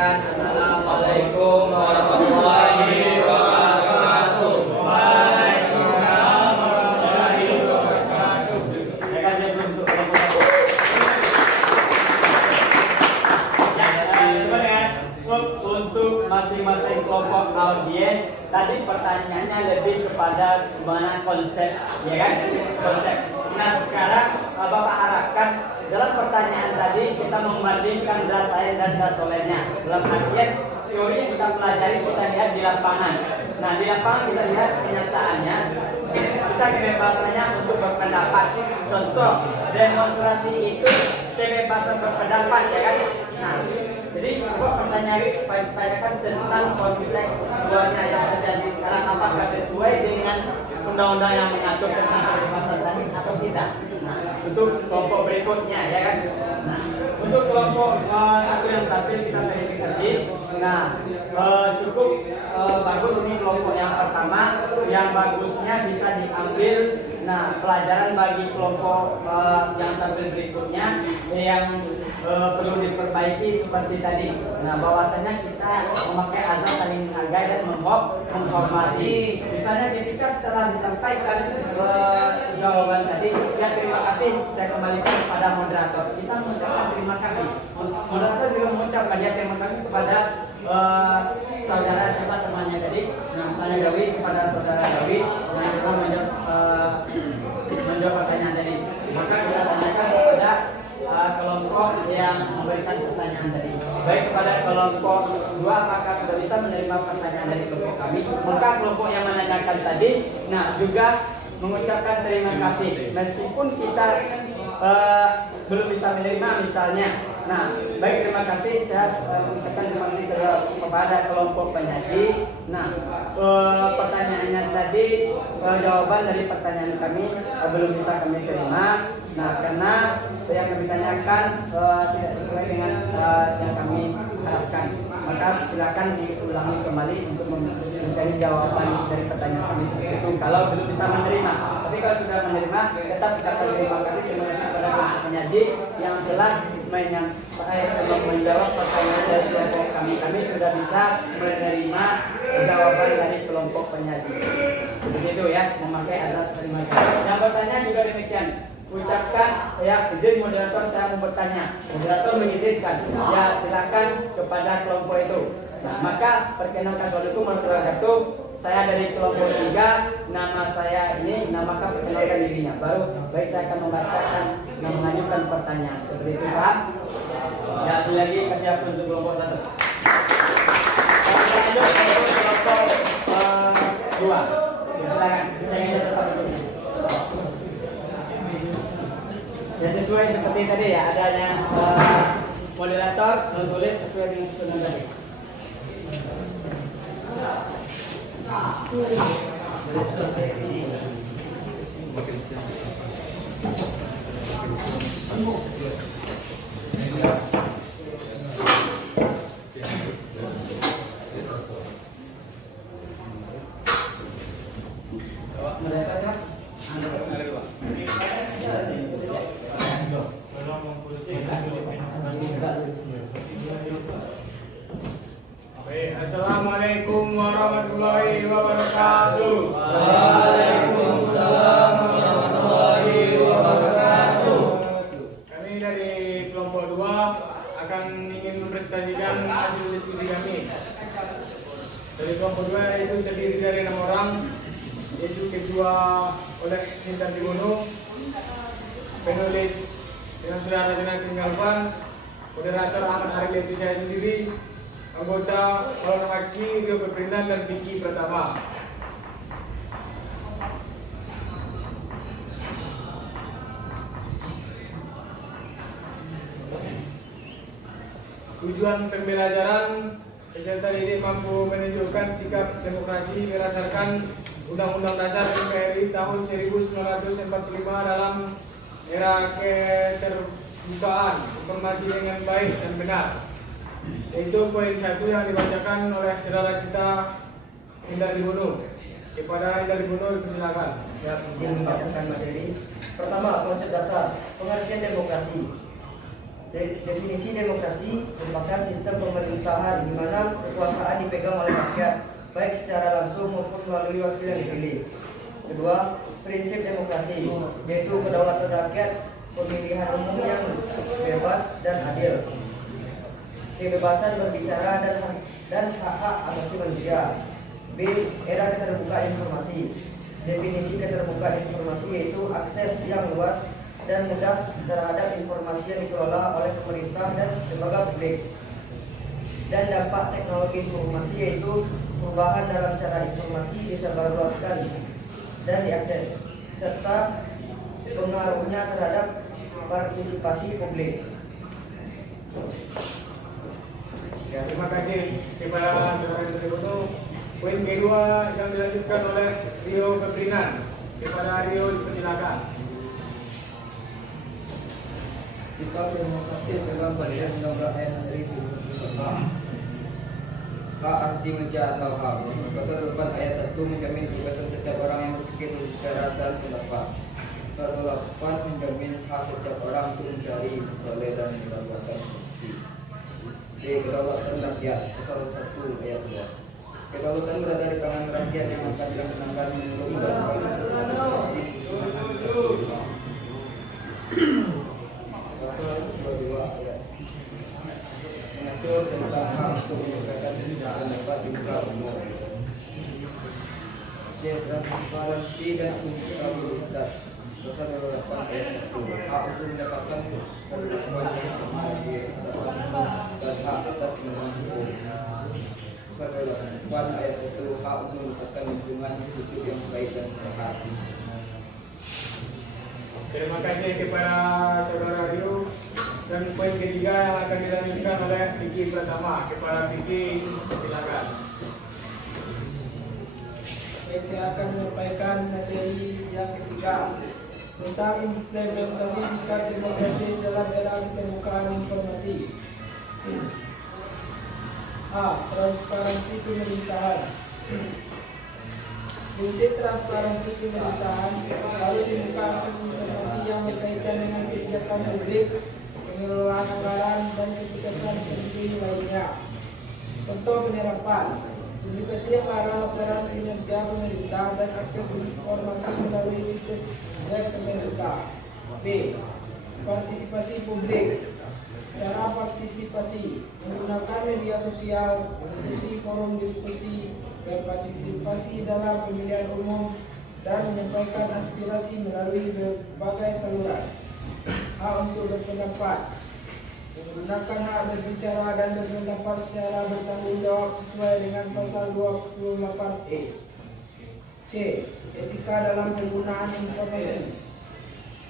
mengucapkan Assalamualaikum warahmatullahi wabarakatuh. Waalaikumsalam warahmatullahi wabarakatuh. Terima kasih untuk kelompok. Untuk masing-masing kelompok audien, tadi pertanyaannya lebih kepada mana konsep, ya kan? Konsep. Nah sekarang Bapak harapkan dalam pertanyaan tadi kita membandingkan das air dan das solernya. Dalam artian teori yang kita pelajari kita lihat di lapangan. Nah di lapangan kita lihat kenyataannya kita kebebasannya untuk berpendapat. Contoh demonstrasi itu kebebasan berpendapat, ya kan? Nah jadi pertanyaan tanyakan tentang konteks keduanya yang terjadi sekarang, apakah sesuai dengan undang-undang yang mengatur tentang kebebasan tadi atau tidak. Nah, untuk kelompok berikutnya, ya kan. Nah, untuk kelompok satu yang tampil kita verifikasi. Nah, cukup bagus ini kelompok yang pertama. Yang bagusnya bisa diambil. Nah, pelajaran bagi kelompok yang tampil berikutnya yang perlu diperbaiki seperti tadi. Nah, bahwasanya kita memakai azas saling menghargai dan menghormati. Misalnya ketika setelah disampaikan jawaban tadi, ya terima kasih, saya kembalikan kepada moderator. Kita mengucapkan terima kasih. Moderator juga mengucapkan ya terima kasih kepada saudara siapa temannya tadi. Nah, misalnya Gawi kepada saudara Gawi yang telah menjawab pertanyaan tadi. Maka kita tanyakan kepada kelompok yang memberikan pertanyaan tadi. Baik kepada kelompok 2, apakah sudah bisa menerima pertanyaan dari kelompok kami? Maka kelompok yang menanyakan tadi, nah juga mengucapkan terima kasih meskipun kita belum bisa menerima misalnya. Nah, baik terima kasih, saya mengucapkan terima kasih kepada kelompok penyaji. Nah, pertanyaannya tadi jawaban dari pertanyaan kami belum bisa kami terima. Nah, karena yang kami tanyakan tidak sesuai dengan yang kami harapkan. Maka silakan diulangi kembali untuk mencari jawaban dari pertanyaan kami seperti itu. Kalau belum bisa menerima, tapi kalau sudah menerima, tetap kita terima kasih kepada kelompok penyaji yang telah menjawab pertanyaan dari kelompok kami. Kami sudah bisa menerima jawaban dari kelompok penyaji. Begitu ya, memakai azas terima kasih. Yang bertanya juga demikian. Ucapkan ya izin moderator, saya mau bertanya. Moderator mengizinkan, ya silakan kepada kelompok itu. Nah, maka perkenalkan Assalamualaikum warahmatullahi wabarakatuh. Saya dari kelompok 3, nama saya ini. Nah, maka perkenalkan dirinya. Baru baik saya akan membacakan dan mengajukan pertanyaan. Seperti itu Pak. Ya, sekali lagi kasih untuk kelompok 1. Lanjut untuk kelompok 2. Ya, silakan. Saya tetap duduk. Ya sesuai seperti tadi ya, adanya moderator menulis sesuai dengan susunan tadi. Assalamualaikum warahmatullahi wabarakatuh. Waalaikumsalam warahmatullahi wabarakatuh. Kami dari kelompok 2 akan ingin mempresentasikan hasil diskusi kami. Dari kelompok 2 itu terdiri dari 6 orang, yaitu ketua oleh Hintar Dibono, penulis dengan saudara Jenang Tinggalpan, moderator Ahmad Aril itu saya sendiri, anggota Kolon Haki, Rio Peprindan, dan Vicky Pratama. Tujuan pembelajaran peserta didik mampu menunjukkan sikap demokrasi berdasarkan Undang-Undang Dasar NKRI tahun 1945 dalam era keterbukaan informasi dengan baik dan benar. Yaitu poin 1 yang dibacakan oleh saudara kita Hindar Dibono. Kepada Hindar Dibono silakan. Ya, izin membacakan materi. Pertama, konsep dasar pengertian demokrasi. Definisi demokrasi merupakan sistem pemerintahan di mana kekuasaan dipegang oleh rakyat, baik secara langsung maupun melalui wakil yang dipilih. Kedua, prinsip demokrasi, yaitu kedaulatan rakyat, pemilihan umum yang bebas dan adil, kebebasan berbicara dan hak-hak asasi manusia. B. Era keterbukaan informasi. Definisi keterbukaan informasi yaitu akses yang luas dan mudah terhadap informasi yang dikelola oleh pemerintah dan lembaga publik. Dan dampak teknologi informasi yaitu perubahan dalam cara informasi disebarluaskan dan diakses, serta pengaruhnya terhadap partisipasi publik. Ya, terima kasih kepada saudara Triwono. Poin kedua yang dilanjutkan oleh Rio Febrinan. Kepada Rio dipersilakan. Sikap demokratis dalam badan undang-undang NRI 1945. Hak asasi manusia atau HAM. Pasal 8 ayat 1 menjamin kebebasan setiap orang yang berpikir, berbicara dan pendapat. Pasal 8 menjamin hak setiap orang untuk mencari, memperoleh dan mendapatkan informasi. D. Kedaulatan rakyat. Pasal 1 ayat 2. Kedaulatan berada di tangan rakyat yang akan dilaksanakan menurut undang-undang. Pasal 22 ayat mengatur tentang hak untuk menegakkan pendapat di muka umum. C. Transparansi dan akuntabilitas. Pasal 28 ayat 1. Hak untuk mendapatkan perlakuan yang sama dan hak atas perlindungan hukum. Pasal 8 ayat 1. Hak untuk mendapatkan lingkungan hidup yang baik dan sehat. Terima kasih kepada saudara Rio. Dan poin ketiga yang akan dilanjutkan oleh Vicky Pratama. Kepada Vicky, silakan. Baik, saya akan menyampaikan materi yang ketiga tentang implementasi sikap demokratis dalam era keterbukaan informasi. A. Transparansi pemerintahan. Prinsip transparansi pemerintahan harus dibuka akses informasi yang berkaitan dengan kebijakan publik, pengelolaan anggaran, dan kebijakan penting lainnya. Contoh penerapan: publikasi yang melarang laporan kinerja pemerintah dan akses informasi melalui situs web pemerintah. B. Partisipasi publik. Cara partisipasi: menggunakan media sosial, mengikuti forum diskusi, berpartisipasi dalam pemilihan umum, dan menyampaikan aspirasi melalui berbagai saluran. Hak untuk berpendapat: menggunakan hak berbicara dan berpendapat secara bertanggung jawab sesuai dengan pasal 28E. C. Etika dalam penggunaan informasi.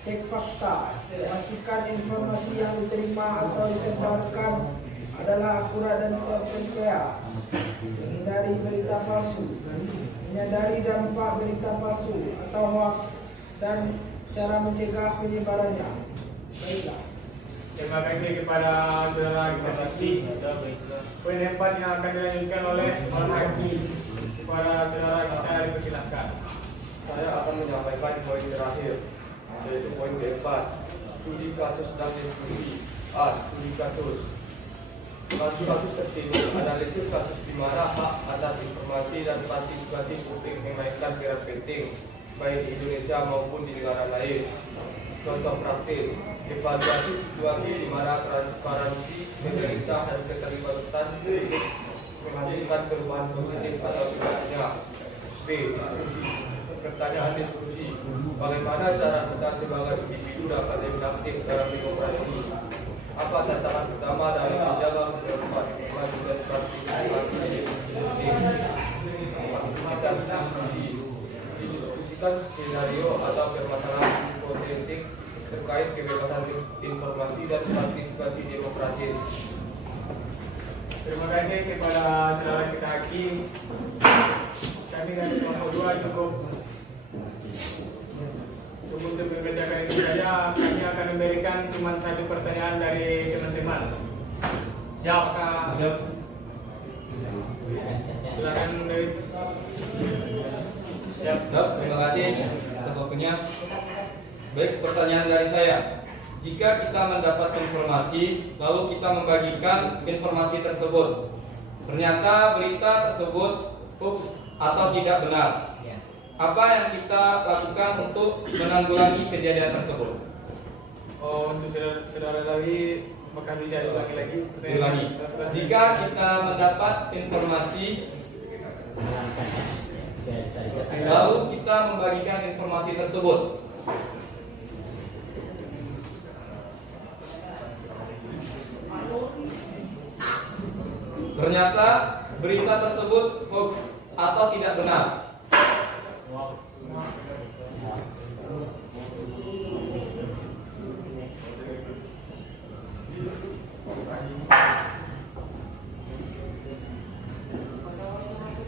Cek fakta, pastikan informasi yang diterima atau disebarkan adalah akurat dan terpercaya. Menghindari berita palsu, menyadari dampak berita palsu atau hoax, dan cara mencegah penyebarannya. Baiklah. Terima kasih kepada saudara Vicky. Poin 4 yang akan dilanjutkan oleh Mohon Hakim. Kepada saudara kita dipersilakan. Saya akan menyampaikan poin terakhir, yaitu poin keempat, studi kasus dan diskusi. A. Studi kasus. Kasus tersebut analisis kasus di mana hak atas informasi dan partisipasi publik memainkan peran penting baik di Indonesia maupun di negara lain. Contoh praktis: evaluasi situasi di mana transparansi pemerintah dan keterlibatan publik menghasilkan perubahan positif atau sebaliknya. B. Diskusi. Pertanyaan diskusi: bagaimana cara kita sebagai individu dapat lebih aktif dalam demokrasi? Apa tantangan utama dalam menjaga keterbukaan informasi dan partisipasi publik? Aktivitas diskusi: didiskusikan skenario atau permasalahan hipotetik terkait kebebasan informasi dan partisipasi demokratis. Terima kasih kepada saudara kita Hakim. Kami dari kelompok 2 cukup untuk mengerjakan itu saja. Kami akan memberikan cuma satu pertanyaan dari teman-teman. Siap. Silakan dari. Siap, terima kasih atas waktunya. Baik, pertanyaan dari saya. jika kita mendapat informasi lalu kita membagikan informasi tersebut, ternyata berita tersebut hoax atau tidak benar, apa yang kita lakukan untuk menanggulangi kejadian tersebut? Oh, untuk saudara Dawi, apakah bisa diulangi lagi? Ulangi. Jika kita mendapat informasi lalu kita membagikan informasi tersebut, ternyata berita tersebut hoax atau tidak benar,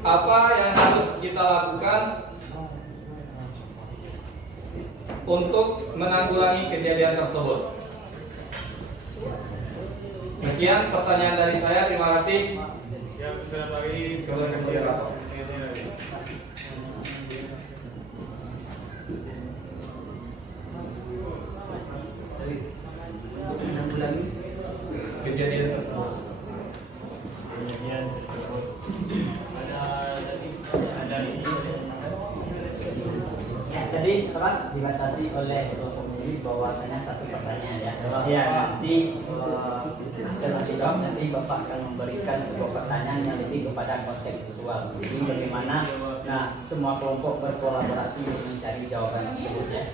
apa yang harus kita lakukan untuk menanggulangi kejadian tersebut? Sekian pertanyaan dari saya. Terima kasih. Ya, saudara Dawi, Kalau yang berapa? Menanggulangi Kejadian tersebut. Kemudian ada ini. Ya, tadi Pak dibatasi oleh kelompok ini bahwasanya satu pertanyaan ya. Ya, Nanti setelah dijawab nanti Bapak akan memberikan sebuah pertanyaan yang lebih kepada konteks visual. Jadi bagaimana semua kelompok berkolaborasi untuk mencari jawaban tersebut ya.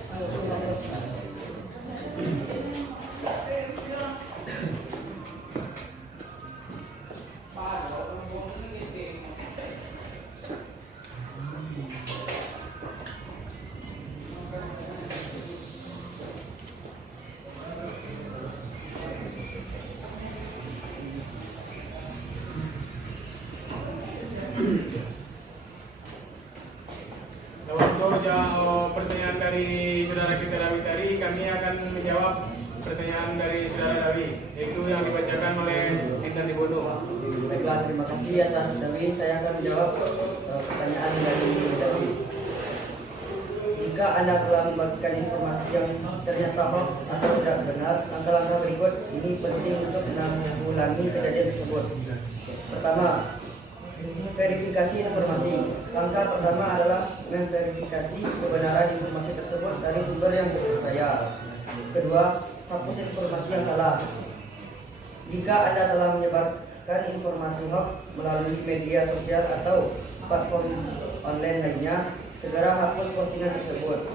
Untuk pertanyaan dari saudara kita Dawi tadi, kami akan menjawab pertanyaan dari saudara Dawi, yaitu yang dibacakan oleh Intan Dibono. Baiklah, terima kasih atas Dawi. Saya akan menjawab pertanyaan dari Dawi. Jika Anda telah membagikan informasi yang ternyata hoax atau tidak benar, langkah-langkah berikut ini penting untuk menanggulangi kejadian tersebut. Pertama, verifikasi informasi. Langkah pertama adalah memverifikasi kebenaran informasi tersebut dari sumber yang terpercaya. Kedua, hapus informasi yang salah. Jika Anda telah menyebarkan informasi hoax melalui media sosial atau platform online lainnya, segera hapus postingan tersebut.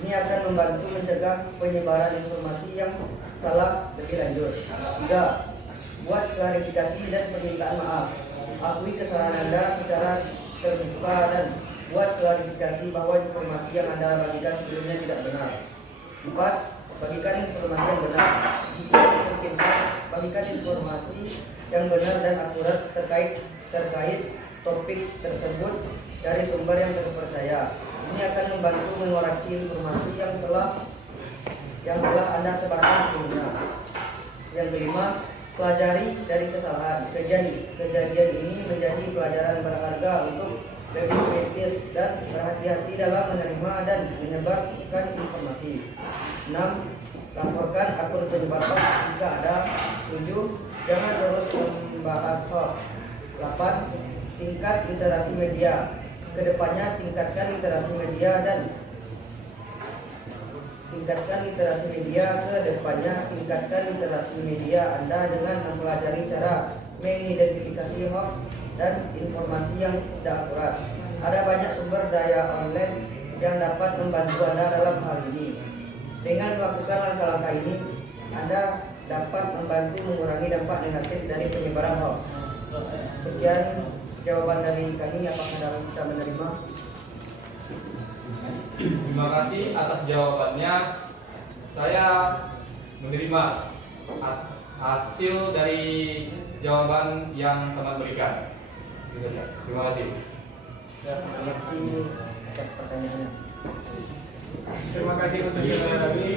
Ini akan membantu mencegah penyebaran informasi yang salah lebih lanjut. 3. Buat klarifikasi dan permintaan maaf. Akui kesalahan Anda secara terbuka dan buat klarifikasi bahwa informasi yang Anda bagikan sebelumnya tidak benar. 4. Bagikan informasi yang benar. Jika dimungkinkan, bagikan informasi yang benar dan akurat terkait topik tersebut dari sumber yang terpercaya. Ini akan membantu mengoreksi informasi yang telah Anda sebarkan sebelumnya. Yang kelima, pelajari dari kesalahan. Kejadian ini menjadi pelajaran berharga untuk lebih kritis dan berhati-hati dalam menerima dan menyebarkan informasi. 6. Laporkan akun penyebar hoax jika ada. 7. Jangan terus membahas hoax. 8. Tingkat literasi media. Kedepannya tingkatkan literasi media Anda dengan mempelajari cara mengidentifikasi hoax dan informasi yang tidak akurat. Ada banyak sumber daya online yang dapat membantu Anda dalam hal ini. Dengan melakukan langkah-langkah ini, Anda dapat membantu mengurangi dampak negatif dari penyebaran hoax. Sekian jawaban dari kami. Apakah Anda bisa menerima? Terima kasih atas jawabannya. Saya menerima hasil dari jawaban yang teman berikan. Gitu saja. Terima kasih. Terima kasih atas pertanyaannya. Terima kasih untuk saudara Dawi.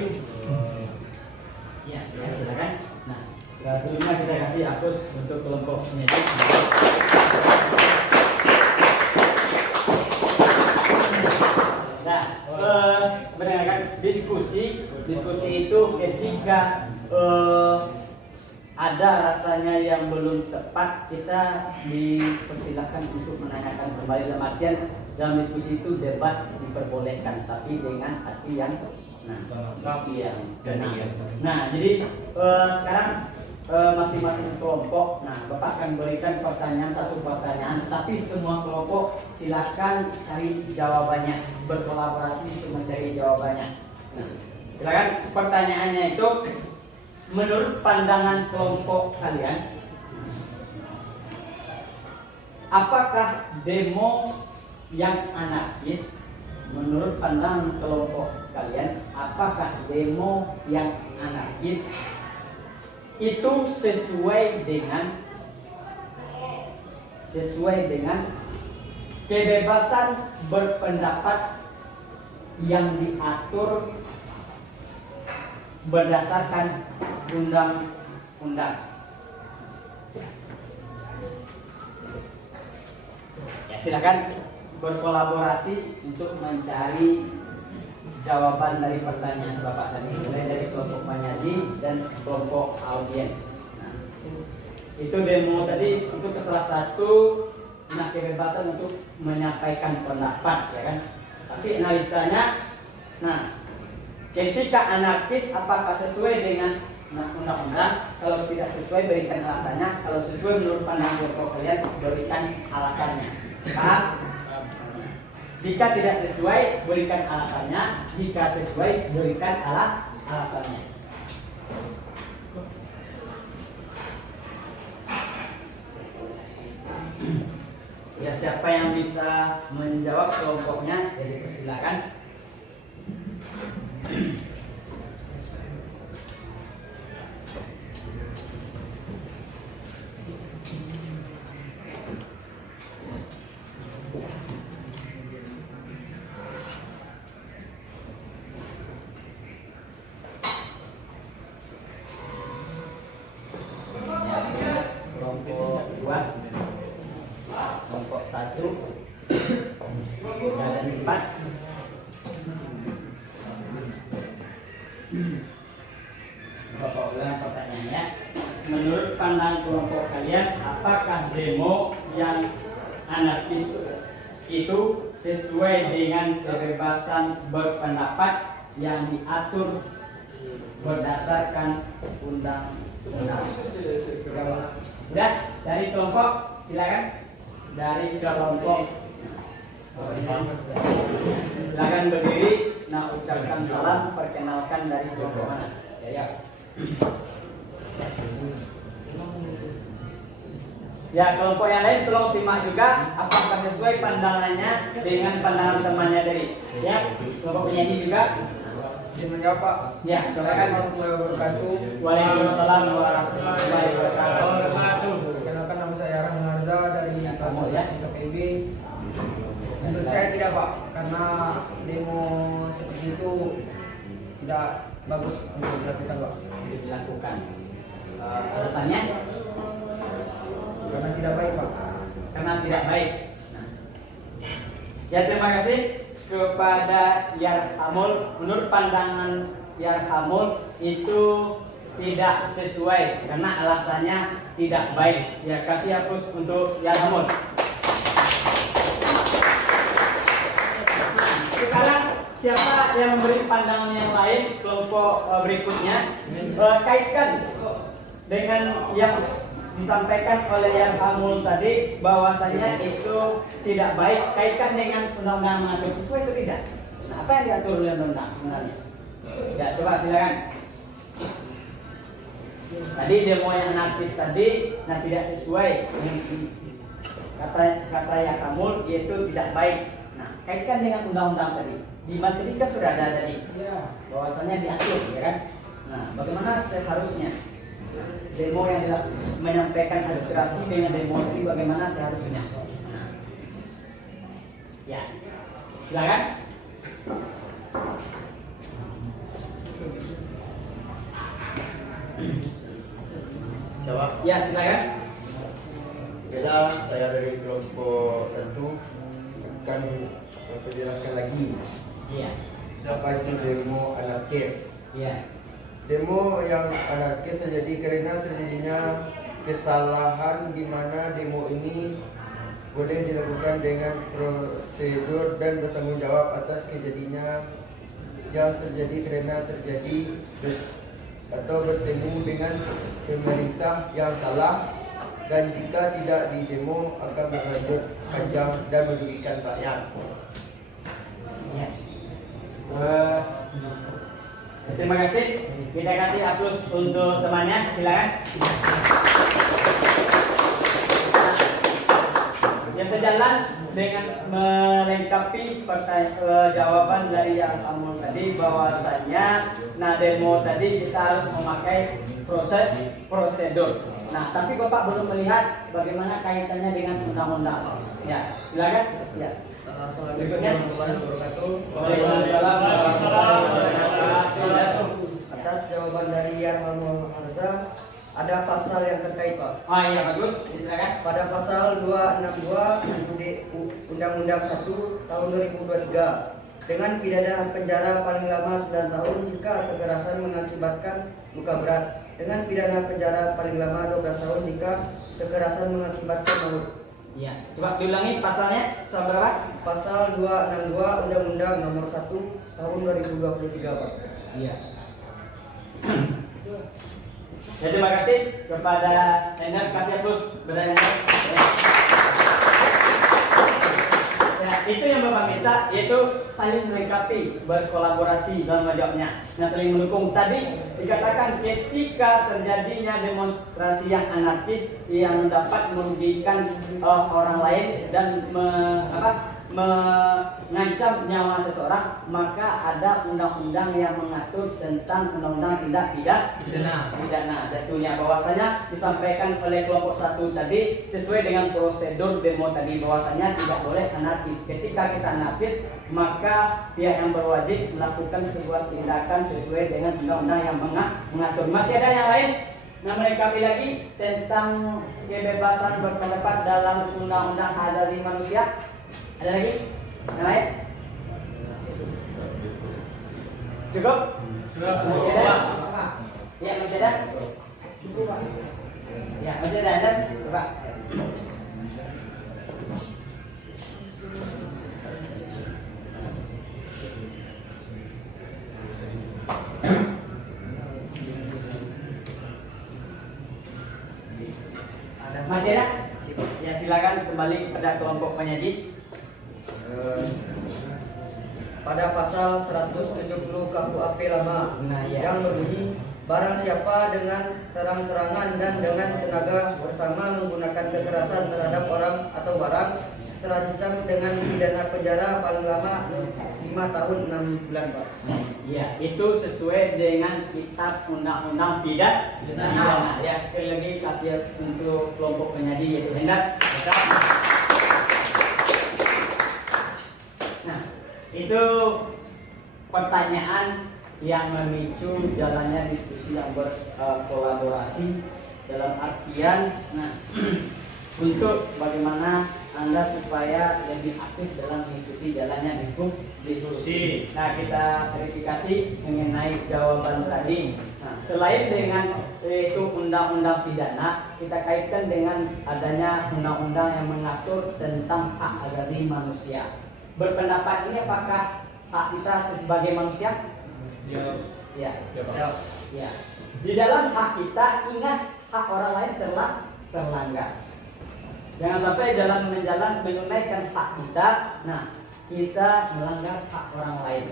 Ya, silakan. Nah, sebelumnya kita kasih hapus untuk kelompok penyidik. Nah, berdasarkan diskusi itu ketika ada rasanya yang belum tepat, kita dipersilakan untuk menanyakan kembali. Dalam artian dalam diskusi itu debat diperbolehkan, tapi dengan hati yang benar. Nah, jadi sekarang masing-masing kelompok, Bapak akan berikan satu pertanyaan, tapi semua kelompok silakan cari jawabannya, berkolaborasi untuk mencari jawabannya. Silakan, pertanyaannya itu, menurut pandangan kelompok kalian, apakah demo yang anarkis? Menurut pandangan kelompok kalian, apakah demo yang anarkis itu sesuai dengan kebebasan berpendapat yang diatur berdasarkan undang-undang? Ya, silakan berkolaborasi untuk mencari jawaban dari pertanyaan Bapak tadi, mulai dari kelompok Panyaji dan kelompok audien. Itu demo tadi untuk salah satu kebebasan untuk menyampaikan pendapat, ya kan? Tapi analisanya, ketika anarkis apakah sesuai dengan undang-undang? Kalau tidak sesuai, berikan alasannya. Kalau sesuai menurut pandangan kelompok kalian, berikan alasannya. Paham? Jika tidak sesuai, berikan alasannya. Jika sesuai, berikan alasannya. Ya, siapa yang bisa menjawab kelompoknya, jadi persilakan. Kelompok 2, kelompok 1, 3 dan 4. Bapak ulang pertanyaannya. Menurut pandangan kelompok kalian, apakah demo yang anarkis itu sesuai dengan kebebasan berpendapat yang diatur berdasarkan undang-undang? Ya, dari kelompok silakan. Dari kelompok silakan berdiri. Ucapkan salam, perkenalkan dari kelompok mana? Ya, kelompok yang lain tolong simak juga apakah sesuai pandangannya dengan pandangan temannya dari. Ya, kelompok penyanyi juga. Menjawab Pak. Ya, silakan. Warahmatullahi wabarakatuh. Waalaikumsalam warahmatullahi wabarakatuh. Perkenalkan, nama saya Rahman Arza dari Kamu ya? KPB. Menurut saya tidak Pak, karena demo seperti itu tidak bagus untuk dilakukan Pak. Dilakukan. Alasannya? Karena tidak baik Pak. Karena tidak baik. Ya, terima kasih kepada Yarhamul. Menurut pandangan Yarhamul itu tidak sesuai karena alasannya tidak baik. Ya, kasih hapus untuk Yarhamul. Sekarang siapa yang memberi pandangan yang lain, kelompok berikutnya, kaitkan dengan yang disampaikan oleh Yarhamul tadi bahwasanya itu tidak baik, kaitkan dengan undang-undang mengatur sesuai itu tidak. Nah, apa yang diatur oleh undang-undang sebenarnya? Ya, coba silakan. Tadi demo yang anarkis tadi, tidak sesuai kata Yarhamul, yaitu tidak baik. Nah, kaitkan dengan undang-undang tadi. Di materi kan sudah ada tadi, bahwasanya diatur, ya kan? Nah, bagaimana seharusnya demo yang menyampaikan aspirasi dengan demo tadi bagaimana seharusnya? Nah, ya, silakan. Jawab. Ya, silakan. Bila saya dari kelompok 1 akan memperjelaskan lagi Iya. apa itu demo anarkis. Iya. demo yang anarkis terjadi karena terjadinya kesalahan di mana demo ini boleh dilakukan dengan prosedur dan bertanggung jawab atas kejadiannya yang terjadi karena terjadi atau bertemu dengan pemerintah yang salah, dan jika tidak di demo akan berlanjut panjang dan merugikan rakyat. Ya. Terima kasih. Kita kasih aplaus untuk temannya. Silakan. Ya, sejalan dengan melengkapi jawaban dari yang kamu tadi, bahwasanya demo tadi kita harus memakai prosedur. Nah, tapi Bapak belum melihat bagaimana kaitannya dengan undang-undang. Ya, silakan. Ya. Assalamualaikum warahmatullahi wabarakatuh. Waalaikumsalam warahmatullahi wabarakatuh. Atas jawaban dari Yang Arza, ada pasal yang terkait, Pak. Oh iya, bagus. Silakan. Pada pasal 262 Undang-Undang 1 tahun 2023 dengan pidana penjara paling lama 9 tahun jika kekerasan mengakibatkan luka berat, dengan pidana penjara paling lama 12 tahun jika kekerasan mengakibatkan maut. Iya, coba diulangi pasalnya soal berapa? Pasal 262 Undang-Undang Nomor 1 Tahun 2023, Pak. Iya. Ya, terima kasih kepada Ender, kasih aplaus berani. Ya, itu yang Bapak minta, yaitu saling melengkapi, berkolaborasi dalam menjawabnya. Nah, saling mendukung. Tadi dikatakan ketika terjadinya demonstrasi yang anarkis yang dapat merugikan orang lain dan mengancam nyawa seseorang, maka ada undang-undang yang mengatur tentang undang-undang tindak pidana jatuhnya, bahwasanya disampaikan oleh kelompok 1 tadi sesuai dengan prosedur demo tadi, bahwasanya tidak boleh anarkis. Ketika kita anarkis, maka pihak yang berwajib melakukan sebuah tindakan sesuai dengan undang-undang yang mengatur. Masih ada yang lain? Nah, melengkapi lagi tentang kebebasan berpendapat dalam undang-undang hak asasi manusia. Ada lagi? Yang lain? Cukup? Masih ada? Ya, masih ada? Cukup, Pak. Ya, masih ada. Coba. Masih ada? Ya, silakan kembali kepada kelompok penyaji. Pada pasal 170 KUHP lama Nah, ya. yang berbunyi, barang siapa dengan terang-terangan dan dengan tenaga bersama menggunakan kekerasan terhadap orang atau barang terancam dengan pidana penjara paling lama 5 tahun 6 bulan, Pak. Ya, itu sesuai dengan kitab undang-undang pidana. Ya, sekali lagi kasih untuk kelompok penyaji yaitu Hendar. Nah, itu pertanyaan yang memicu jalannya diskusi yang berkolaborasi dalam artian, untuk bagaimana Anda supaya lebih aktif dalam mengikuti jalannya diskusi. Nah, kita verifikasi mengenai jawaban tadi. Nah, selain dengan itu undang-undang pidana, kita kaitkan dengan adanya undang-undang yang mengatur tentang hak asasi manusia. Berpendapat ini apakah hak kita sebagai manusia? Ya. Ya. Di dalam hak kita, ingat hak orang lain telah terlanggar. Jangan sampai dalam menunaikan hak kita, kita melanggar hak orang lain.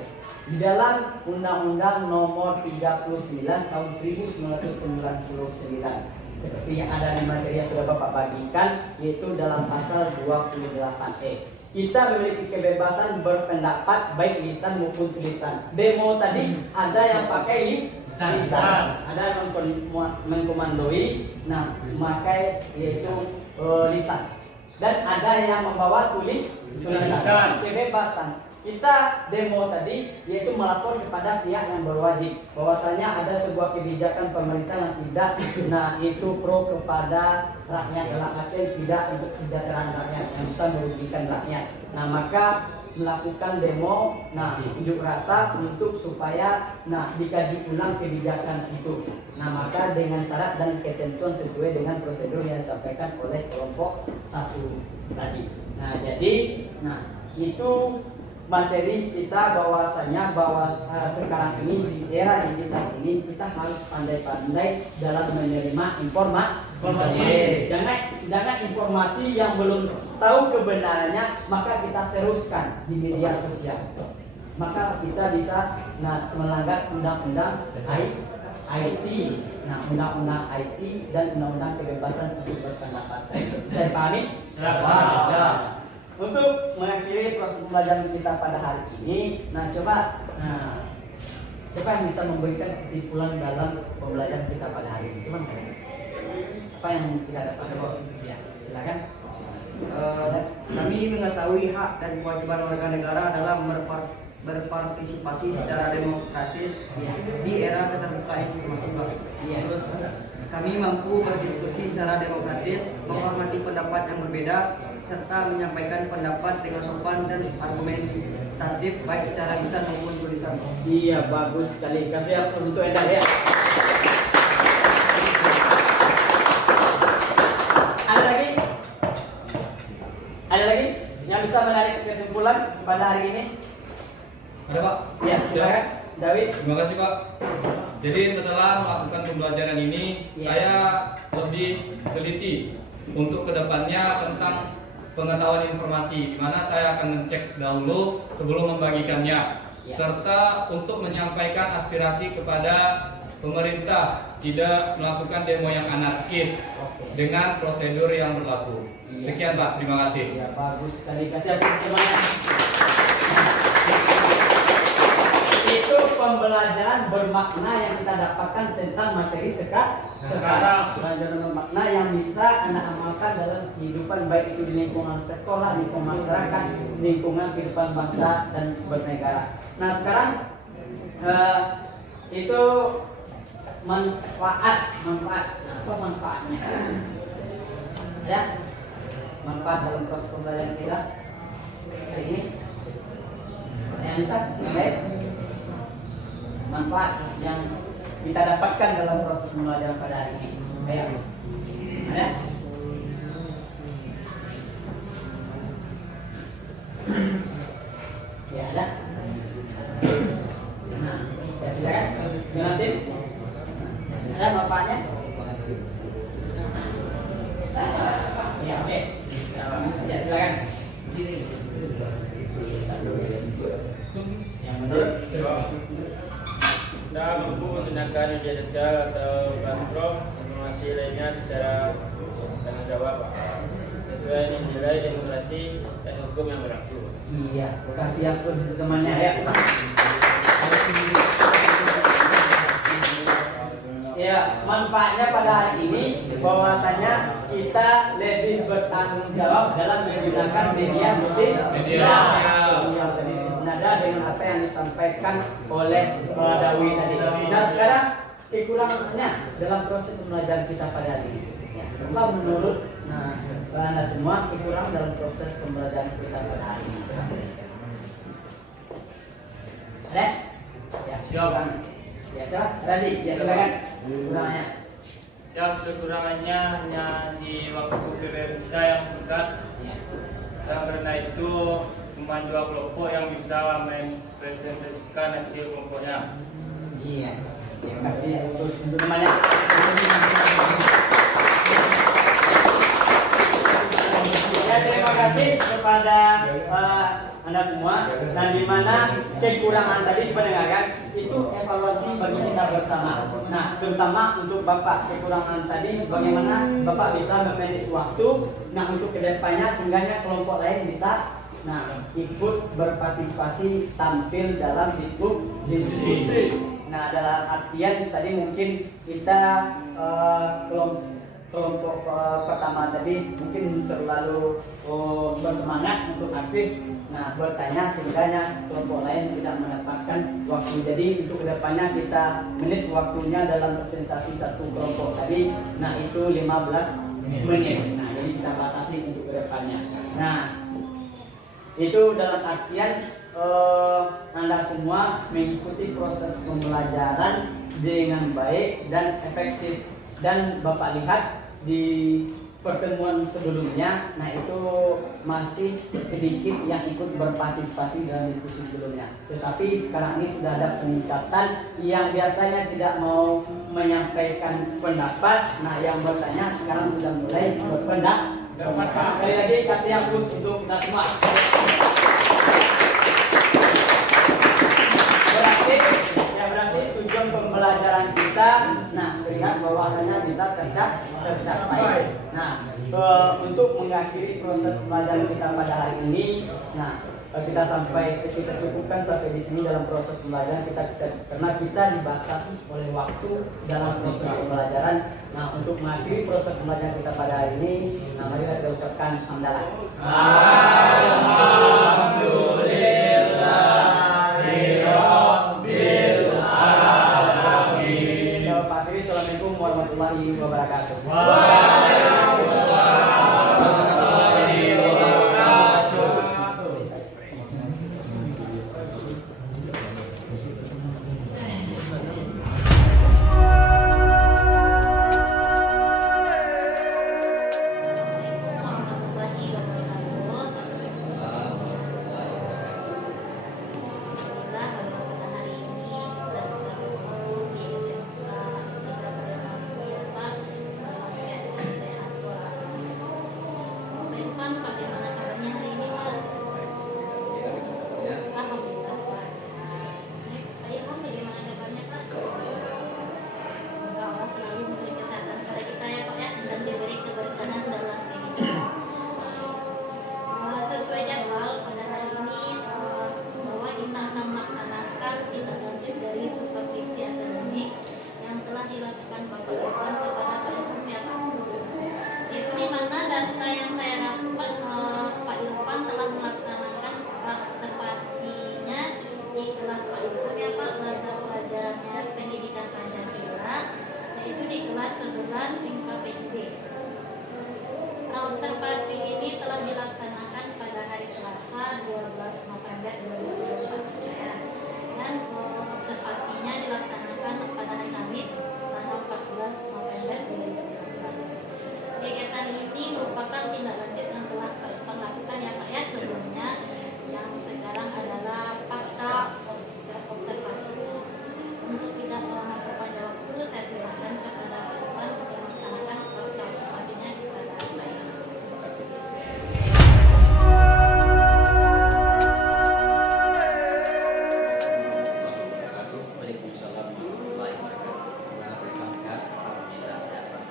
Di dalam Undang-Undang Nomor 39 Tahun 1999, seperti yang ada di materi yang sudah Bapak bagikan, yaitu dalam pasal 28E. Kita memiliki kebebasan berpendapat baik lisan maupun tulisan. Demo tadi ada yang pakai lisan, ada yang mengkomandoi, memakai yaitu lisan, dan ada yang membawa tulisan. Kebebasan kita demo tadi yaitu melapor kepada pihak yang berwajib, bahwasanya ada sebuah kebijakan pemerintah yang tidak, itu pro kepada rakyat, dalam artian tidak untuk kesejahteraan rakyat. yang bisa merugikan rakyat. Nah, maka melakukan demo, nah unjuk rasa untuk supaya dikaji ulang kebijakan itu. Nah, maka dengan syarat dan ketentuan sesuai dengan prosedur yang disampaikan oleh kelompok 1 tadi. Nah, jadi itu materi kita bahwasanya sekarang ini di era digital ini kita harus pandai-pandai dalam menerima informasi. Jangan informasi yang belum tahu kebenarannya maka kita teruskan di media sosial. Maka kita bisa melanggar undang-undang IT, undang-undang IT dan undang-undang kebebasan untuk berpendapat. Saya pahami? Untuk mengakhiri proses pembelajaran kita pada hari ini, coba siapa yang bisa memberikan kesimpulan dalam pembelajaran kita pada hari ini? Coba apa yang kita dapat? Ya, silakan. Kami mengetahui hak dan kewajiban warga negara dalam berpartisipasi secara demokratis di era keterbukaan informasi, Pak. Terus kami mampu berdiskusi secara demokratis, menghormati pendapat yang berbeda, serta menyampaikan pendapat dengan sopan dan argumentatif baik secara lisan maupun tulisan. Iya, bagus sekali. Kasih untuk Enda ya. Ada lagi yang bisa menarik kesimpulan pada hari ini? Ada, Pak? Ya, silakan. David. Terima kasih, Pak. Jadi setelah melakukan pembelajaran ini, saya lebih teliti untuk kedepannya tentang pengetahuan informasi, di mana saya akan mengecek dahulu sebelum membagikannya, serta untuk menyampaikan aspirasi kepada pemerintah tidak melakukan demo yang anarkis dengan prosedur yang berlaku. Sekian, Pak. Terima kasih. Ya, bagus sekali. Kasih semuanya. Itu pembelajaran bermakna yang kita dapatkan tentang materi sekarang. Pembelajaran bermakna yang bisa Anda amalkan dalam kehidupan, baik itu di lingkungan sekolah, lingkungan masyarakat, lingkungan kehidupan bangsa dan bernegara. Nah, sekarang itu manfaat. Apa manfaatnya? Ya, manfaat dalam proses pembelajaran kita hari ini. Yang bisa baik. Manfaat yang kita dapatkan dalam proses pembelajaran pada hari ini. Ayo. Ada? Ya, ada. Nah, ya silakan. Jonathan. Ada manfaatnya? Ya, oke. Ya, silakan. Yang menurut kita mampu menggunakan media sosial atau platform informasi lainnya secara tanggung jawab, Pak, sesuai nilai demokrasi dan hukum yang berlaku. Iya, kasih aku temannya ya. Ya, manfaatnya pada hari ini bahwasanya kita lebih bertanggung jawab dalam menggunakan media sosial. Tadi senada dengan apa yang disampaikan oleh Pak Dawi tadi. Nah, sekarang kekurangannya dalam proses pembelajaran kita pada hari ini. Apa menurut Anda semua kekurangan dalam proses pembelajaran kita pada hari ini? Ada? Ya, jawaban. Ya, Razi, ya silakan. Kekurangannya. Yang kekurangannya hanya di waktu kita yang singkat. Dan karena itu cuma 2 kelompok yang bisa mempresentasikan hasil kelompoknya. Iya. Terima kasih untuk temannya. Ya, terima kasih kepada Anda semua. Dan di mana kekurangan tadi pendengarkan itu evaluasi bagi kita bersama. Nah, terutama untuk Bapak, kekurangan tadi bagaimana Bapak bisa memanage waktu. Nah, untuk kedepannya sehingga kelompok lain bisa ikut berpartisipasi tampil dalam diskusi. Nah, dalam artian tadi mungkin kita kelompok pertama tadi mungkin terlalu bersemangat untuk aktif, bertanya sehingga kelompok lain tidak mendapatkan waktu. Jadi untuk kedepannya kita manage waktunya dalam presentasi satu kelompok tadi, itu 15 menit. Nah, jadi kita batasi untuk kedepannya. Nah, itu dalam artian Anda semua mengikuti proses pembelajaran dengan baik dan efektif. Dan Bapak lihat di pertemuan sebelumnya, nah itu masih sedikit yang ikut berpartisipasi dalam diskusi sebelumnya. Tetapi sekarang ini sudah ada peningkatan yang biasanya tidak mau menyampaikan pendapat. Nah, yang bertanya sekarang sudah mulai berpendapat. Sekali lagi kasih aplaus untuk kita semua. Berarti tujuan pembelajaran kita, nah terlihat bahwasanya bisa tercapai. Nah, untuk mengakhiri proses pembelajaran kita pada hari ini, nah kita cukupkan sampai di sini dalam proses pembelajaran kita karena kita dibatasi oleh waktu dalam proses pembelajaran. Nah, untuk mengakhiri proses pembelajaran kita pada hari ini, nah mari kita ucapkan hamdalah. Assalamualaikum warahmatullahi wabarakatuh. Observasi ini telah dilaksanakan pada hari Selasa 12 November 2024 dan observasinya dilaksanakan pada hari Kamis tanggal 14 November 2024. Kegiatan ini merupakan tindak lanjut yang telah kita lakukan ya Pak ya sebelumnya, yang sekarang adalah pasca observasinya. Untuk tidak memakan pada waktu, saya silakan kepada Pak Irfan untuk melaksanakan pasca observasinya kepada Pak Irfan. Waalaikumsalam warahmatullahi wabarakatuh. Alhamdulillah sehat Pak.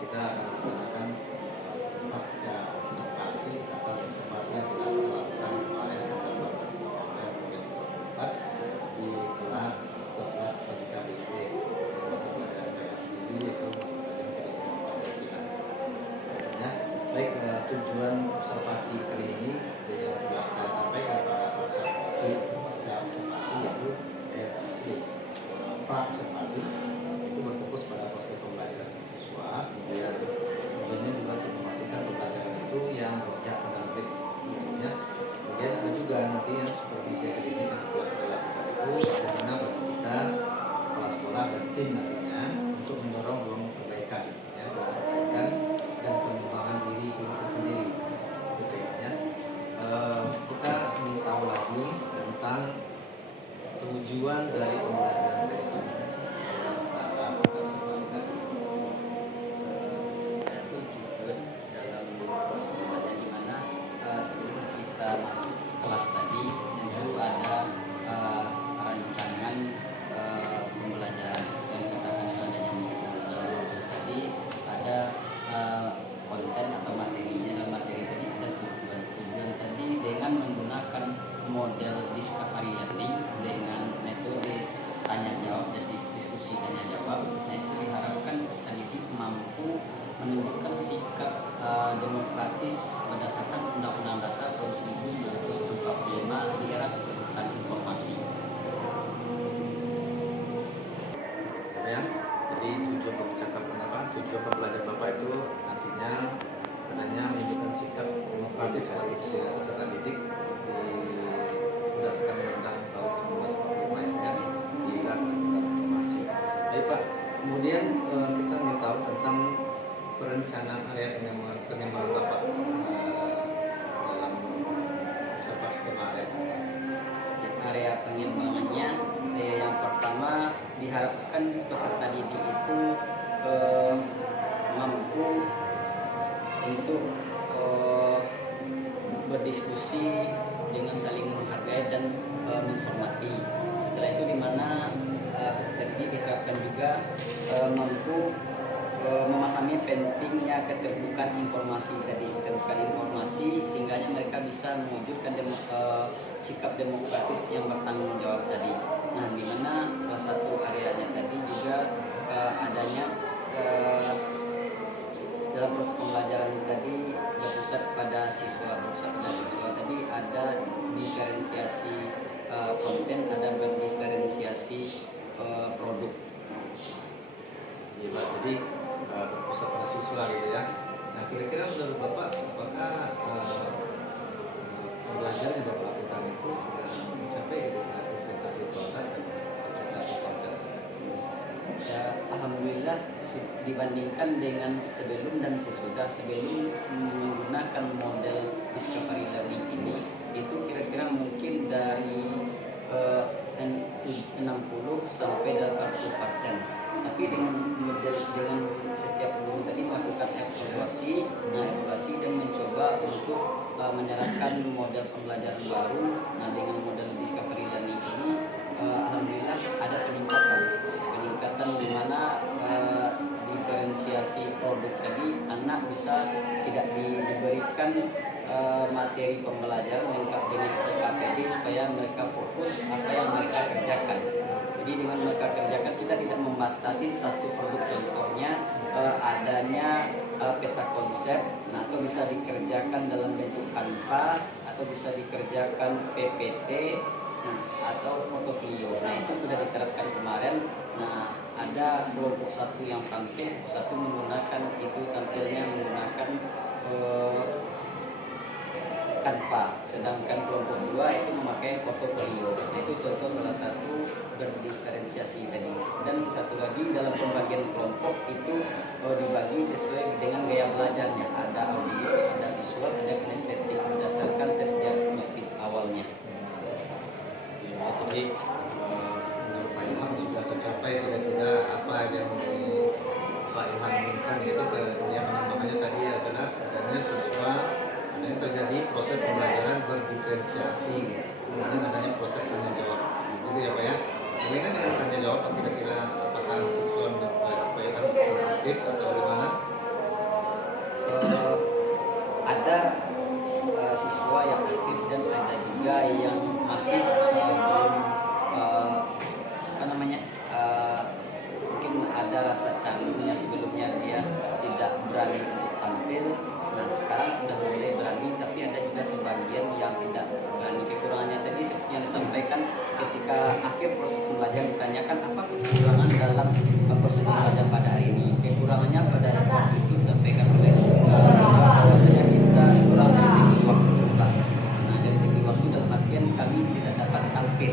Kita akan melaksanakan pasca observasi atas observasi yang telah kita lakukan kemarin tanggal 12 November 2024 di kelas 11 Pendidikan BID mata pelajaran PH sendiri yaitu pendidikan Pancasila. Baik, tujuan observasi kali ini yang sudah saya sampaikan pada pasca observasi yaitu pra observasi itu berfokus pada proses pembelajaran siswa, kemudian tujuannya juga untuk memastikan pembelajaran itu yang berpihak pada murid. Kemudian ada juga nanti yang supervisi akademik yang telah kita lakukan itu bagaimana bagi kita kepala sekolah dan tim nantinya untuk mendorong ruang perbaikan, ruang perbaikan dan pengembangan diri guru itu sendiri. Kita ingin tahu lagi tentang tujuan dari pembelajaran itu. Masuk kelas tadi tentu ada rancangan pembelajaran yang katakan adanya tadi ada konten atau materinya. Dalam materi tadi ada tujuan tadi dengan menggunakan model discovery learning dengan metode tanya jawab dan diskusi tanya jawab. Nah, itu diharapkan peserta didik mampu menunjukkan sikap demokratis berdasarkan Undang-Undang Dasar tahun 1945 di era keterbukaan informasi. Jadi tujuan pembelajaran Bapak itu nantinya perencanaan area pengembangan Bapak dalam observasi kemarin? Area pengembangannya yang pertama diharapkan peserta didik itu mampu untuk berdiskusi dengan saling menghargai dan menghormati. Setelah itu di mana peserta didik diharapkan juga mampu memahami pentingnya keterbukaan informasi sehingga mereka bisa mewujudkan sikap demokratis yang bertanggung jawab tadi. Nah, di mana salah satu areanya tadi juga adanya dalam proses pembelajaran tadi berpusat pada siswa tadi ada diferensiasi konten, ada berdiferensiasi produk. Iya Pak, jadi berpusat pada siswa gitu ya. Nah kira-kira menurut Bapak apakah pembelajaran yang Bapak lakukan itu sudah mencapai gitu diferensiasi produk dan diferensiasi konten? Ya, alhamdulillah dibandingkan dengan sebelum dan sesudah. Sebelum menggunakan model discovery learning ini itu kira-kira mungkin dari 60 sampai 80%. Tapi dengan setiap guru tadi melakukan evaluasi dan mencoba untuk menyerahkan model pembelajaran baru. Nah, dengan model discovery learning ini alhamdulillah ada peningkatan di mana diferensiasi produk tadi anak bisa tidak diberikan materi pembelajaran lengkap dengan LKPD supaya mereka fokus apa yang mereka kerjakan. Jadi dengan mereka kerjakan kita tidak membatasi satu produk, contohnya adanya peta konsep, nah atau bisa dikerjakan dalam bentuk Canva atau bisa dikerjakan PPT atau portofolio. Nah itu sudah diterapkan kemarin. Nah ada kelompok satu yang tampil, satu menggunakan itu tampilnya menggunakan Canva, sedangkan kelompok dua itu memakai portofolio. Itu contoh salah satu berdiferensiasi tadi. Dan satu lagi dalam pembagian kelompok itu dibagi sesuai dengan gaya belajarnya. Ada audio, ada visual, ada kinestetik berdasarkan tes diagnostik awalnya. Ya, jadi menurut Pak Ilham sudah tercapai kira-kira apa yang Pak Ilham inginkan, yaitu yang pengembangannya tadi adalah adanya siswa, adanya terjadi proses pembelajaran berdiferensiasi, kemudian adanya proses tanya jawab, gitu ya Pak ya. Ini kan yang tanya jawab, kira-kira apakah siswa Pak Ilham aktif atau bagaimana? Ada siswa yang aktif dan ada juga yang masih belum mungkin ada rasa canggung sebelumnya dia tidak berani untuk tampil. Nah sekarang sudah mulai berani, tapi ada juga sebagian yang tidak berani. Kekurangannya tadi seperti yang disampaikan ketika akhir proses pembelajaran ditanyakan apa kekurangan dalam proses pembelajaran pada hari ini. Kekurangannya pada waktu itu disampaikan oleh bahwasanya kita kurang dari segi waktu. Nah dari segi waktu dalam artian kami tidak dapat tampil.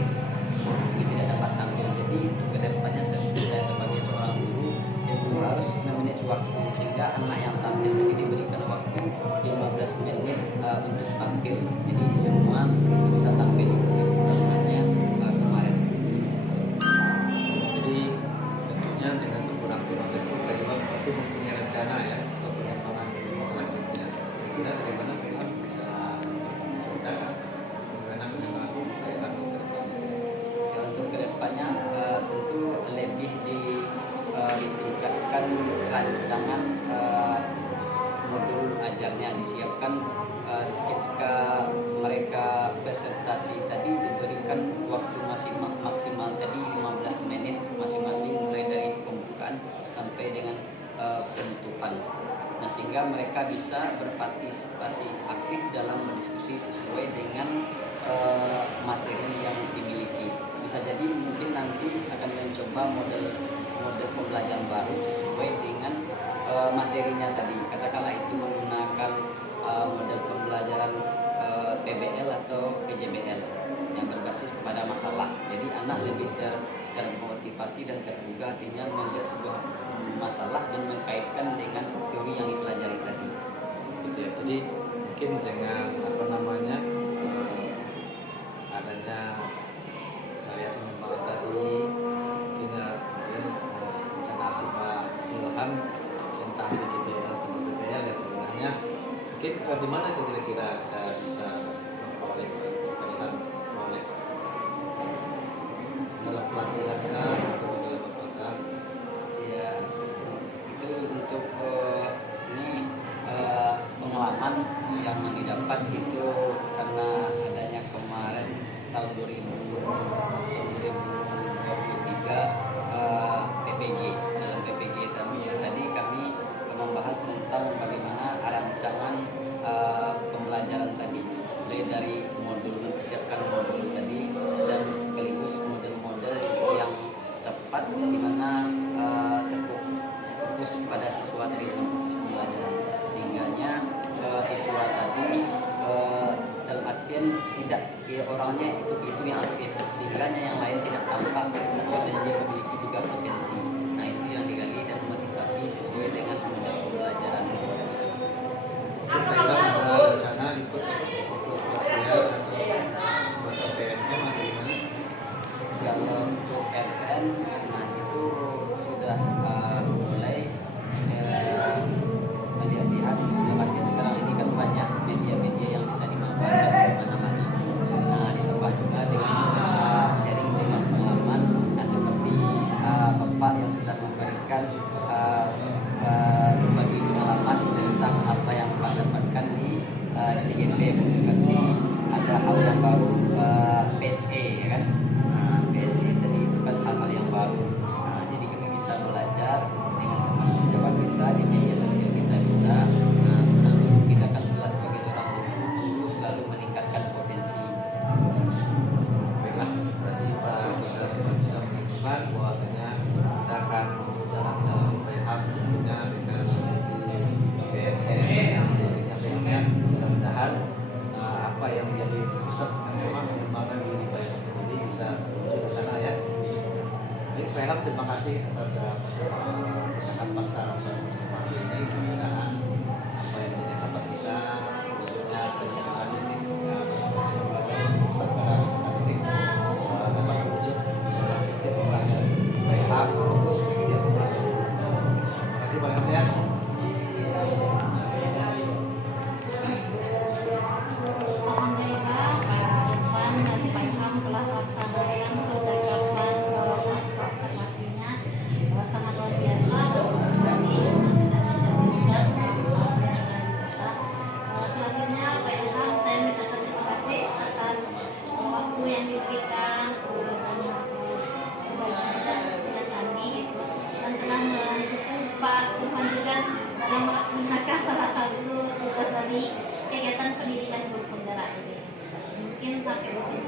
Jadi ke depannya saya sebagai seorang guru itu harus memanage waktu sehingga anak yang tampil tadi diberikan waktu 15 menit untuk tampil. Jadi semua bisa tampil, itu kekurangannya kemarin. Jadi tentunya dengan kekurangan itu Pak Ilham pasti mempunyai rencana ya untuk pengembangan diri selanjutnya. Kira bagaimana Pak Ilham bisa menceritakan bagaimana pengembangan Pak Ilham ke depannya? Ya, untuk kedepannya tentu lebih ditingkatkan rancangan modul ajarnya, disiapkan ketika mereka presentasi tadi diberikan waktu maksimal tadi 15 menit masing-masing mulai dari pembukaan sampai dengan penutupan. Nah sehingga mereka bisa berpartisipasi aktif dalam berdiskusi sesuai dengan materi yang dimiliki. Bisa jadi mungkin nanti akan mencoba model pembelajaran baru sesuai dengan materinya tadi. Katakanlah itu menggunakan model pembelajaran PBL atau PJBL yang berbasis kepada masalah. Jadi anak lebih termotivasi dan tergugah, artinya melihat sebuah masalah dan mengkaitkan dengan teori yang dipelajari tadi. Gitu ya. Jadi mungkin dengan adanya karya pengembangan tadi mungkin bisa ngasih ilham tentang PJPL atau PPL dan sebenarnya mungkin di mana itu kira-kira kita bisa memperoleh ilham oleh dalam pelatihan atau dalam apakah Ya, itu untuk pengalaman yang didapat itu karena adanya kemarin tahun 2023 PPG. Dalam PPG tadi kami membahas tentang bagaimana rancangan pembelajaran tadi, mulai dari modul, mempersiapkan modul tadi dan sekaligus model-model yang tepat di mana terfokus pada siswa tadi dalam proses pembelajaran, sehingganya siswa tadi dalam artian tidak orangnya itu yang aktif, sehingganya yang lain tidak tampak, maksudnya dia memiliki juga potensi. Nah, itu yang digali dan motivasi sesuai dengan model pembelajaran. saya ada rencana ikut pelatihan atau semacam PNM atau gimana? Kalau untuk PN, nah itu sudah mulai melihat-lihat, dalam artian sekarang ini kan banyak media-media yang bisa dimanfaatkan di mana-mana. Nah, ditambah juga dengan sharing dengan pengalaman, nah seperti Bapak yang sudah memberikan berbagi pengalaman tentang apa yang Pak dapatkan di CJP, seperti ada hal yang baru, PSE ya kan. Nah, PSE tadi itu kan hal-hal yang baru. Nah, jadi kami bisa belajar dengan teman sejawat, bisa di media sosial kita bisa. Nah, kita kan sebagai seorang guru selalu meningkatkan potensi. Baiklah, berarti kita sudah bisa menentukan bahwasanya kita akan berjalan dalam PH tentunya dengan BNN yang sebenarnya BNN. Mudah-mudahan apa yang menjadi pusat memang pengembangan diri PH ini bisa menuju ke sana ya. Baik, PH terima kasih atas percakapan pasar observasi ini. Mudah-mudahan apa yang menjadi harapan kita khususnya pendidikan ini pusat pada akademik dapat terwujud dalam setiap pembelajaran PH maupun setiap pembelajaran. Terima kasih banyak ya. Alhamdulillah, Pak Irfan dan Pak Ilham telah melaksanakan percakapan pasca observasinya sangat luar biasa, bagus sekali, sudah menceritakan pengalaman kita. Selanjutnya, Pak Ilham, saya mengucapkan terima kasih atas waktu yang diberikan kepada kami dan telah mendukung Pak Irfan juga dalam melaksanakan salah satu tugas dari kegiatan pendidikan guru penggerak ini. Mungkin sampai di sini